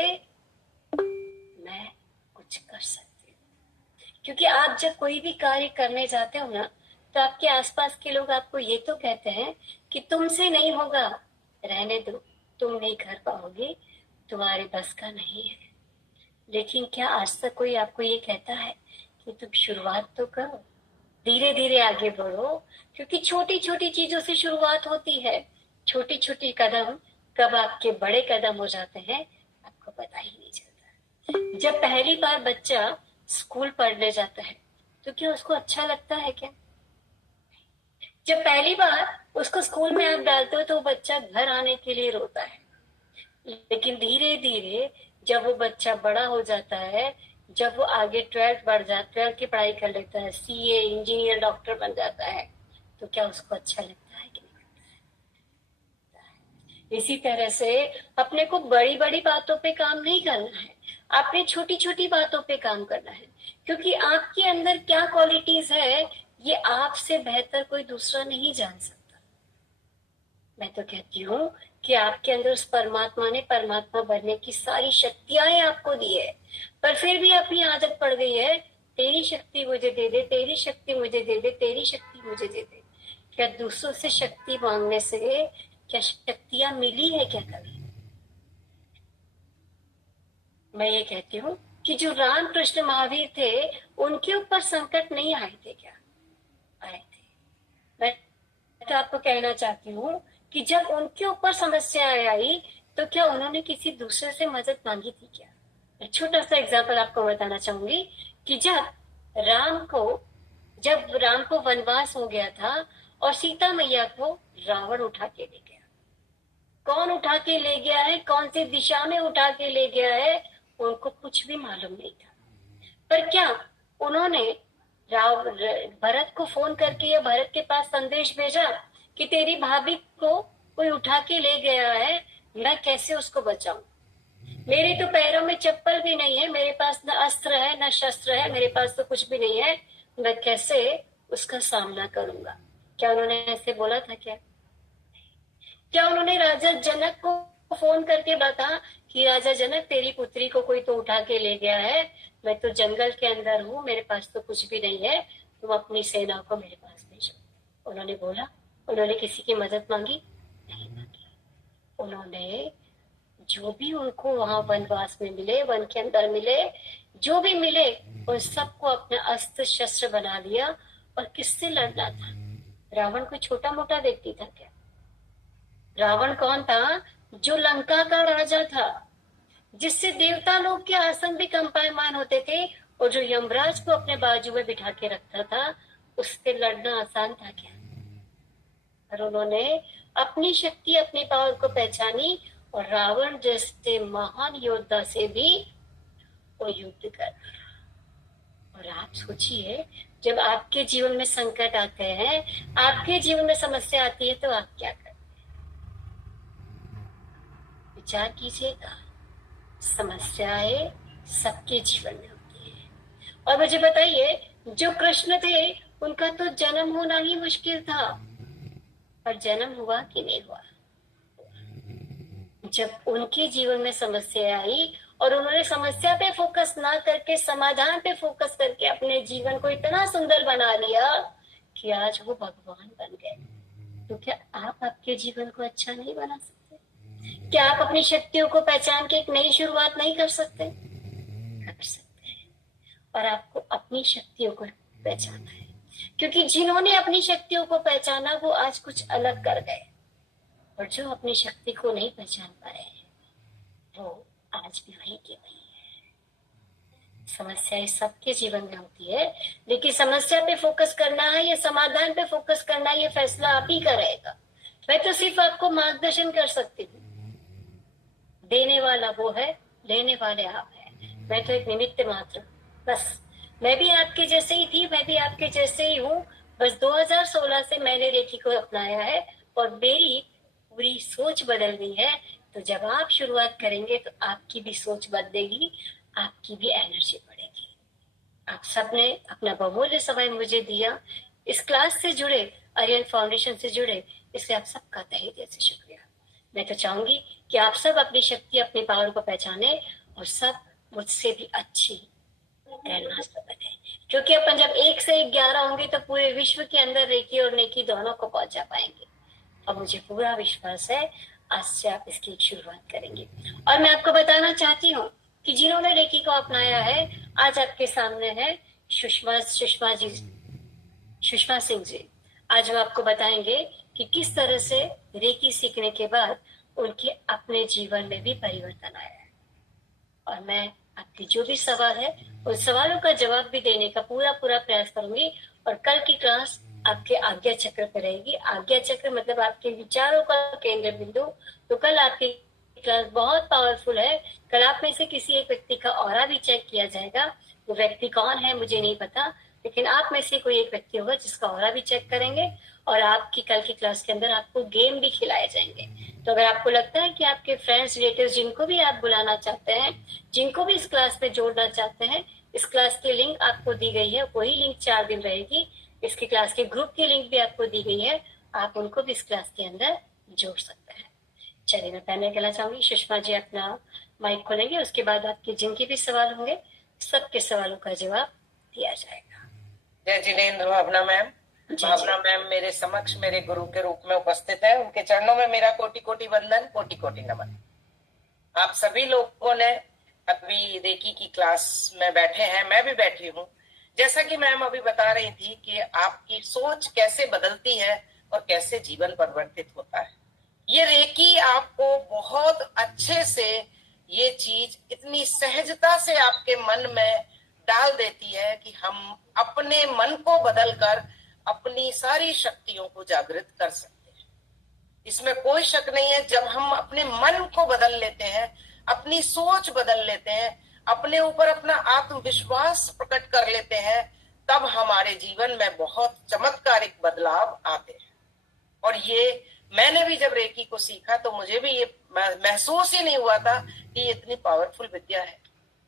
मैं कुछ कुछ कर सकते हो। क्योंकि आप जब कोई भी कार्य करने जाते हो ना, तो आपके आसपास के लोग आपको ये तो कहते हैं कि तुमसे नहीं होगा, रहने दो, तुम नहीं कर पाओगे, तुम्हारे बस का नहीं है। लेकिन क्या आज तक कोई आपको ये कहता है कि तुम शुरुआत तो करो, धीरे धीरे आगे बढ़ो? क्योंकि छोटी छोटी चीजों से शुरुआत होती है। छोटी छोटी कदम कब आपके बड़े कदम हो जाते हैं, आपको पता ही नहीं चलता। जब पहली बार बच्चा स्कूल पढ़ने जाता है, तो क्या उसको अच्छा लगता है क्या? जब पहली बार उसको स्कूल में आप डालते हो, तो वो बच्चा घर आने के लिए रोता है। लेकिन धीरे धीरे जब वो बच्चा बड़ा हो जाता है, जब वो आगे 12th की पढ़ाई कर लेता है, सीए, इंजीनियर, डॉक्टर बन जाता है, तो क्या उसको अच्छा लगता है कि नहीं? इसी तरह से अपने को बड़ी बड़ी बातों पे काम नहीं करना है, आपने छोटी छोटी बातों पे काम करना है। क्योंकि आपके अंदर क्या क्वालिटीज है, ये आपसे बेहतर कोई दूसरा नहीं जान सकता। मैं तो कहती हूँ कि आपके अंदर उस परमात्मा ने परमात्मा बनने की सारी शक्तियां आपको दी है, पर फिर भी अपनी आदत पड़ गई है, तेरी शक्ति मुझे दे दे, तेरी शक्ति मुझे दे दे, तेरी शक्ति मुझे दे दे। क्या दूसरों से शक्ति मांगने से क्या शक्तियां मिली है क्या कभी? मैं ये कहती हूँ कि जो राम कृष्ण महावीर थे, उनके ऊपर संकट नहीं आए थे क्या? आए थे। मैं तो आपको कहना चाहती हूँ कि जब उनके ऊपर समस्याएं आई, तो क्या उन्होंने किसी दूसरे से मदद मांगी थी क्या? एक छोटा सा एग्जाम्पल आपको बताना चाहूंगी कि राम को जब राम को वनवास हो गया था और सीता मैया को रावण उठा के ले गया, कौन उठा के ले गया है, कौन सी दिशा में उठा के ले गया है, उनको कुछ भी मालूम नहीं था। पर क्या उन्होंने भरत को फोन करके या भरत के पास संदेश भेजा कि तेरी भाभी को कोई उठा के ले गया है, मैं कैसे उसको बचाऊं? मेरे तो पैरों में चप्पल भी नहीं है, मेरे पास न अस्त्र है न शस्त्र है, मेरे पास तो कुछ भी नहीं है, मैं कैसे उसका सामना करूंगा? क्या उन्होंने ऐसे बोला था क्या? क्या उन्होंने राजा जनक को फोन करके बता कि राजा जनक, तेरी पुत्री को कोई तो उठा के ले गया है, मैं तो जंगल के अंदर हूँ, मेरे पास तो कुछ भी नहीं है, तुम अपनी सेना को मेरे पास भेजो? उन्होंने बोला? उन्होंने किसी की मदद मांगी? नहीं मांगी। उन्होंने जो भी उनको वहां वनवास में मिले, वन के अंदर मिले, जो भी मिले, उन सबको अपना अस्त्र शस्त्र बना लिया। और किससे लड़ना था? रावण कोई छोटा मोटा व्यक्ति था क्या? रावण कौन था? जो लंका का राजा था, जिससे देवता लोग के आसन भी कंपायमान होते थे, और जो यमराज को अपने बाजू में बिठा के रखता था, उससे लड़ना आसान था क्या? और उन्होंने अपनी शक्ति, अपनी पावर को पहचानी, और रावण जैसे महान योद्धा से भी वो युद्ध कर। और आप सोचिए, जब आपके जीवन में संकट आते हैं, आपके जीवन में समस्या आती है, तो आप क्या करते? विचार कीजिएगा। समस्याएं सबके जीवन में होती है। और मुझे बताइए, जो कृष्ण थे, उनका तो जन्म होना ही मुश्किल था, पर जन्म हुआ कि नहीं हुआ? जब उनके जीवन में समस्या आई और उन्होंने समस्या पे फोकस ना करके समाधान पे फोकस करके अपने जीवन को इतना सुंदर बना लिया कि आज वो भगवान बन गए। तो क्या आप आपके जीवन को अच्छा नहीं बना सकते? क्या आप अपनी शक्तियों को पहचान के एक नई शुरुआत नहीं कर सकते? कर सकते हैं। और आपको अपनी शक्तियों को पहचाना है, क्योंकि जिन्होंने अपनी शक्तियों को पहचाना वो आज कुछ अलग कर गए, और जो अपनी शक्ति को नहीं पहचान पाए वो आज भी वही के वही है। समस्याएं सबके जीवन में होती है, लेकिन समस्या पे फोकस करना है या समाधान पे फोकस करना है, ये फैसला आप ही का रहेगा। मैं तो सिर्फ आपको मार्गदर्शन कर सकती हूँ। देने वाला वो है, लेने वाले आप हैं। मैं तो एक निमित्त मात्र, बस। मैं भी आपके जैसे ही थी, मैं भी आपके जैसे ही हूँ। बस 2016 से मैंने रेकी को अपनाया है और मेरी पूरी सोच बदल गई है। तो जब आप शुरुआत करेंगे तो आपकी भी सोच बदलेगी, आपकी भी एनर्जी बढ़ेगी। आप सबने अपना बहुमूल्य समय मुझे दिया, इस क्लास से जुड़े, आर्यन फाउंडेशन से जुड़े, इसलिए आप सबका तहे दिल से शुक्रिया। मैं तो चाहूंगी कि आप सब अपनी शक्ति, अपनी पावर को पहचाने और सब मुझसे भी अच्छी ग्रैंड मास्टर बने। क्योंकि अपन जब 1 से 11 होंगे तो पूरे विश्व के अंदर रेकी और नेकी दोनों को पहुंचा पाएंगे। और मुझे पूरा विश्वास है आज से आप इसकी शुरुआत करेंगे। और मैं आपको बताना चाहती हूँ कि जिन्होंने रेकी को अपनाया है, आज आपके सामने है सुषमा सिंह जी। आज वो आपको बताएंगे कि किस तरह से रेकी सीखने के बाद उनके अपने जीवन में भी परिवर्तन आया है। और मैं आपके जो भी सवाल है उन सवालों का जवाब भी देने का पूरा प्रयास करूंगी। और कल की क्लास आपके आज्ञा चक्र पर रहेगी। आज्ञा चक्र मतलब आपके विचारों का केंद्र बिंदु। तो कल आपकी क्लास बहुत पावरफुल है। कल आप में से किसी एक व्यक्ति का ऑरा भी चेक किया जाएगा। वो व्यक्ति कौन है मुझे नहीं पता, लेकिन आप में से कोई एक व्यक्ति होगा जिसका ऑरा भी चेक करेंगे। और आपकी कल की क्लास के अंदर आपको गेम भी खिलाए जाएंगे। तो अगर आपको लगता है कि आपके फ्रेंड्स रिलेटिव जिनको भी आप बुलाना चाहते हैं, जिनको भी इस क्लास पे जोड़ना चाहते हैं, इस क्लास की लिंक आपको दी गई है। वही लिंक 4 दिन रहेगी। इसकी क्लास के ग्रुप की लिंक भी आपको दी गई है। आप उनको भी इस क्लास के अंदर जोड़ सकते हैं। चलिए मैं पहले कहना चाहूंगी सुषमा जी अपना माइक खोलेंगे। उसके बाद आपके जिनके भी सवाल होंगे सबके सवालों का जवाब दिया जाएगा। जय जिनेन्द्र भावना मैम। भावना मैम मेरे समक्ष मेरे गुरु के रूप में उपस्थित है। उनके चरणों में मेरा कोटि कोटि वंदन, कोटि कोटि नमन। आप सभी लोगों ने अभी रेकी की क्लास में बैठे हैं, मैं भी बैठी हूँ। जैसा कि मैम अभी बता रही थी कि आपकी सोच कैसे बदलती है और कैसे जीवन परिवर्तित होता है। ये रेकी आपको बहुत अच्छे से ये चीज इतनी सहजता से आपके मन में डाल देती है कि हम अपने मन को बदलकर अपनी सारी शक्तियों को जागृत कर सकते हैं। इसमें कोई शक नहीं है। जब हम अपने मन को बदल लेते हैं, अपनी सोच बदल लेते हैं, अपने ऊपर अपना आत्मविश्वास प्रकट कर लेते हैं, तब हमारे जीवन में बहुत चमत्कारिक बदलाव आते हैं। और ये मैंने भी जब रेकी को सीखा तो मुझे भी ये महसूस ही नहीं हुआ था कि ये इतनी पावरफुल विद्या है,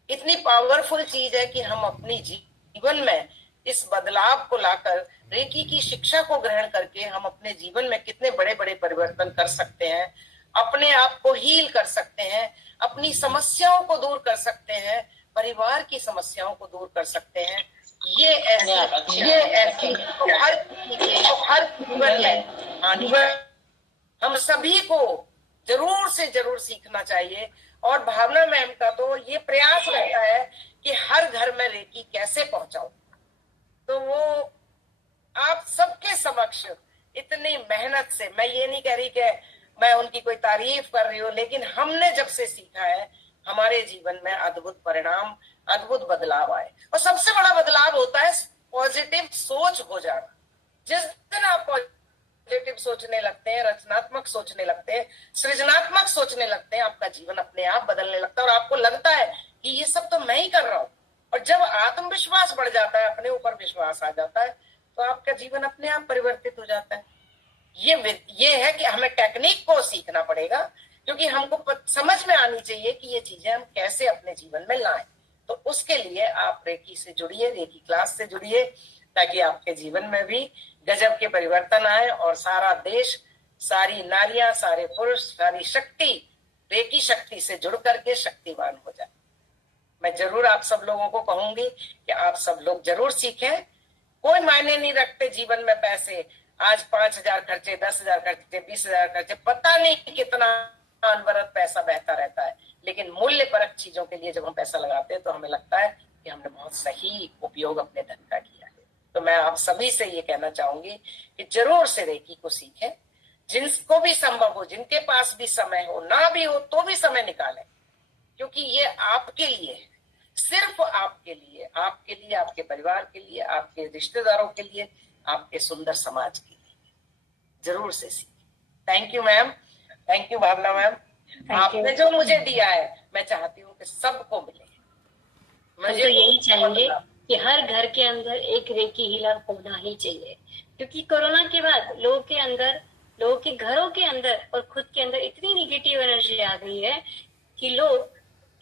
इतनी पावरफुल चीज है कि हम अपनी जीवन में इस बदलाव को लाकर रेकी की शिक्षा को ग्रहण करके हम अपने जीवन में कितने बड़े बड़े परिवर्तन कर सकते हैं, अपने आप को हील कर सकते हैं, अपनी समस्याओं को दूर कर सकते हैं, परिवार की समस्याओं को दूर कर सकते हैं। ये ऐसी हर जीवन में आनी है। हम सभी को जरूर से जरूर सीखना चाहिए। और भावना मैम का तो ये प्रयास रहता है कि हर घर में रेकी कैसे पहुंचाऊं। तो वो आप सबके समक्ष इतनी मेहनत से, मैं ये नहीं कह रही कि मैं उनकी कोई तारीफ कर रही हूँ, लेकिन हमने जब से सीखा है हमारे जीवन में अद्भुत परिणाम, अद्भुत बदलाव आए। और सबसे बड़ा बदलाव होता है पॉजिटिव सोच हो जाना। जिस दिन आप पॉजिटिव सोचने लगते हैं, रचनात्मक सोचने लगते हैं, सृजनात्मक सोचने लगते हैं, आपका जीवन अपने आप बदलने लगता है और आपको लगता है कि ये सब तो मैं ही कर रहा हूँ। और जब आत्मविश्वास बढ़ जाता है, अपने ऊपर विश्वास आ जाता है, तो आपका जीवन अपने आप परिवर्तित हो जाता है। ये है कि हमें टेक्निक को सीखना पड़ेगा, क्योंकि हमको समझ में आनी चाहिए कि ये चीजें हम कैसे अपने जीवन में लाएं। तो उसके लिए आप रेकी से जुड़िए, रेकी क्लास से जुड़िए, ताकि आपके जीवन में भी गजब के परिवर्तन आए और सारा देश, सारी नारियां, सारे पुरुष, सारी शक्ति रेकी शक्ति से जुड़ करके शक्तिवान हो जाए। मैं जरूर आप सब लोगों को कहूंगी कि आप सब लोग जरूर सीखें। कोई मायने नहीं रखते जीवन में पैसे। आज 5,000 खर्चे, 10,000 खर्चे, 20,000 खर्चे, पता नहीं कितना अनवरत पैसा बहता रहता है। लेकिन मूल्य परक चीजों के लिए जब हम पैसा लगाते हैं तो हमें लगता है कि हमने बहुत सही उपयोग अपने धन का किया है। तो मैं आप सभी से ये कहना चाहूंगी कि जरूर से रेकी को सीखें। जिनको भी संभव हो, जिनके पास भी समय हो, ना भी हो तो भी समय निकालें, क्योंकि ये आपके लिए है, सिर्फ आपके लिए, आपके लिए, आपके परिवार के लिए, आपके रिश्तेदारों के लिए, आपके सुंदर समाज के लिए। जरूर से सीखें। Thank you ma'am, thank you Bhavna ma'am. आपने जो मुझे दिया है, मैं चाहती हूँ कि सबको मिले। मुझे तो यही चाहेंगे कि हर घर के अंदर एक रेकी हीलर होना ही चाहिए, क्योंकि कोरोना के बाद लोगों के अंदर, लोगों के घरों के अंदर और खुद के अंदर इतनी निगेटिव एनर्जी आ गई है कि लोग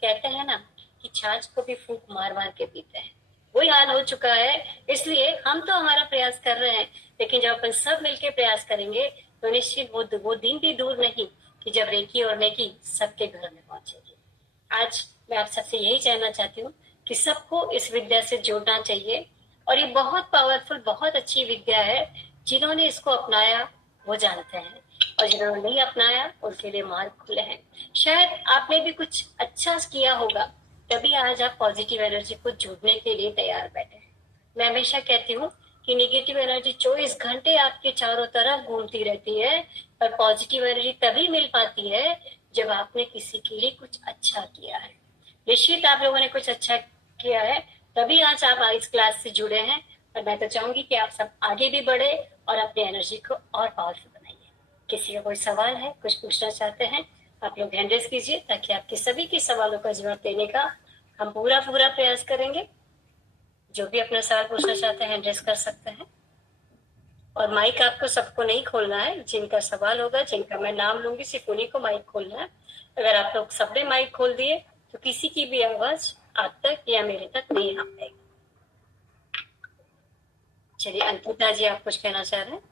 कहते हैं ना कि छाछ को भी फूंक मार मार के पीते हैं। वही हाल हो चुका है। इसलिए हम तो हमारा प्रयास कर रहे हैं, लेकिन जब अपन सब मिलकर प्रयास करेंगे तो निश्चित वो दिन भी दूर नहीं कि जब रेकी और नेकी सबके घर में पहुंचेगी। आज मैं आप सबसे यही कहना चाहती हूँ कि सबको इस विद्या से जुड़ना चाहिए। और ये बहुत पावरफुल, बहुत अच्छी विद्या है। जिन्होंने इसको अपनाया वो जानते हैं, और जिन्होंने नहीं अपनाया उनके लिए मार्ग खुले हैं। शायद आपने भी कुछ अच्छा किया होगा, तभी आज आप पॉजिटिव एनर्जी को जुड़ने के लिए तैयार बैठे हैं। मैं हमेशा कहती हूँ कि नेगेटिव एनर्जी 24 घंटे आपके चारों तरफ घूमती रहती है, पर पॉजिटिव एनर्जी तभी मिल पाती है जब आपने किसी के लिए कुछ अच्छा किया है। निश्चित आप लोगों ने कुछ अच्छा किया है, तभी आज आप इस क्लास से जुड़े हैं। और मैं तो चाहूंगी कि आप सब आगे भी बढ़े और अपनी एनर्जी को और पावरफुल बनाइए। किसी का कोई सवाल है, कुछ पूछना चाहते हैं, आप लोग हैंड रेज कीजिए, ताकि आपके सभी के सवालों का जवाब देने का हम पूरा प्रयास करेंगे। जो भी अपना सवाल पूछना चाहते हैं हैंड रेज कर सकते हैं। और माइक आपको सबको नहीं खोलना है, जिनका सवाल होगा, जिनका मैं नाम लूंगी, सिर्फ उन्हीं को माइक खोलना है। अगर आप लोग सबने माइक खोल दिए तो किसी की भी आवाज आप तक या मेरे तक नहीं आ पाएगी। चलिए अंकिता जी, आप कुछ कहना चाह रहे हैं?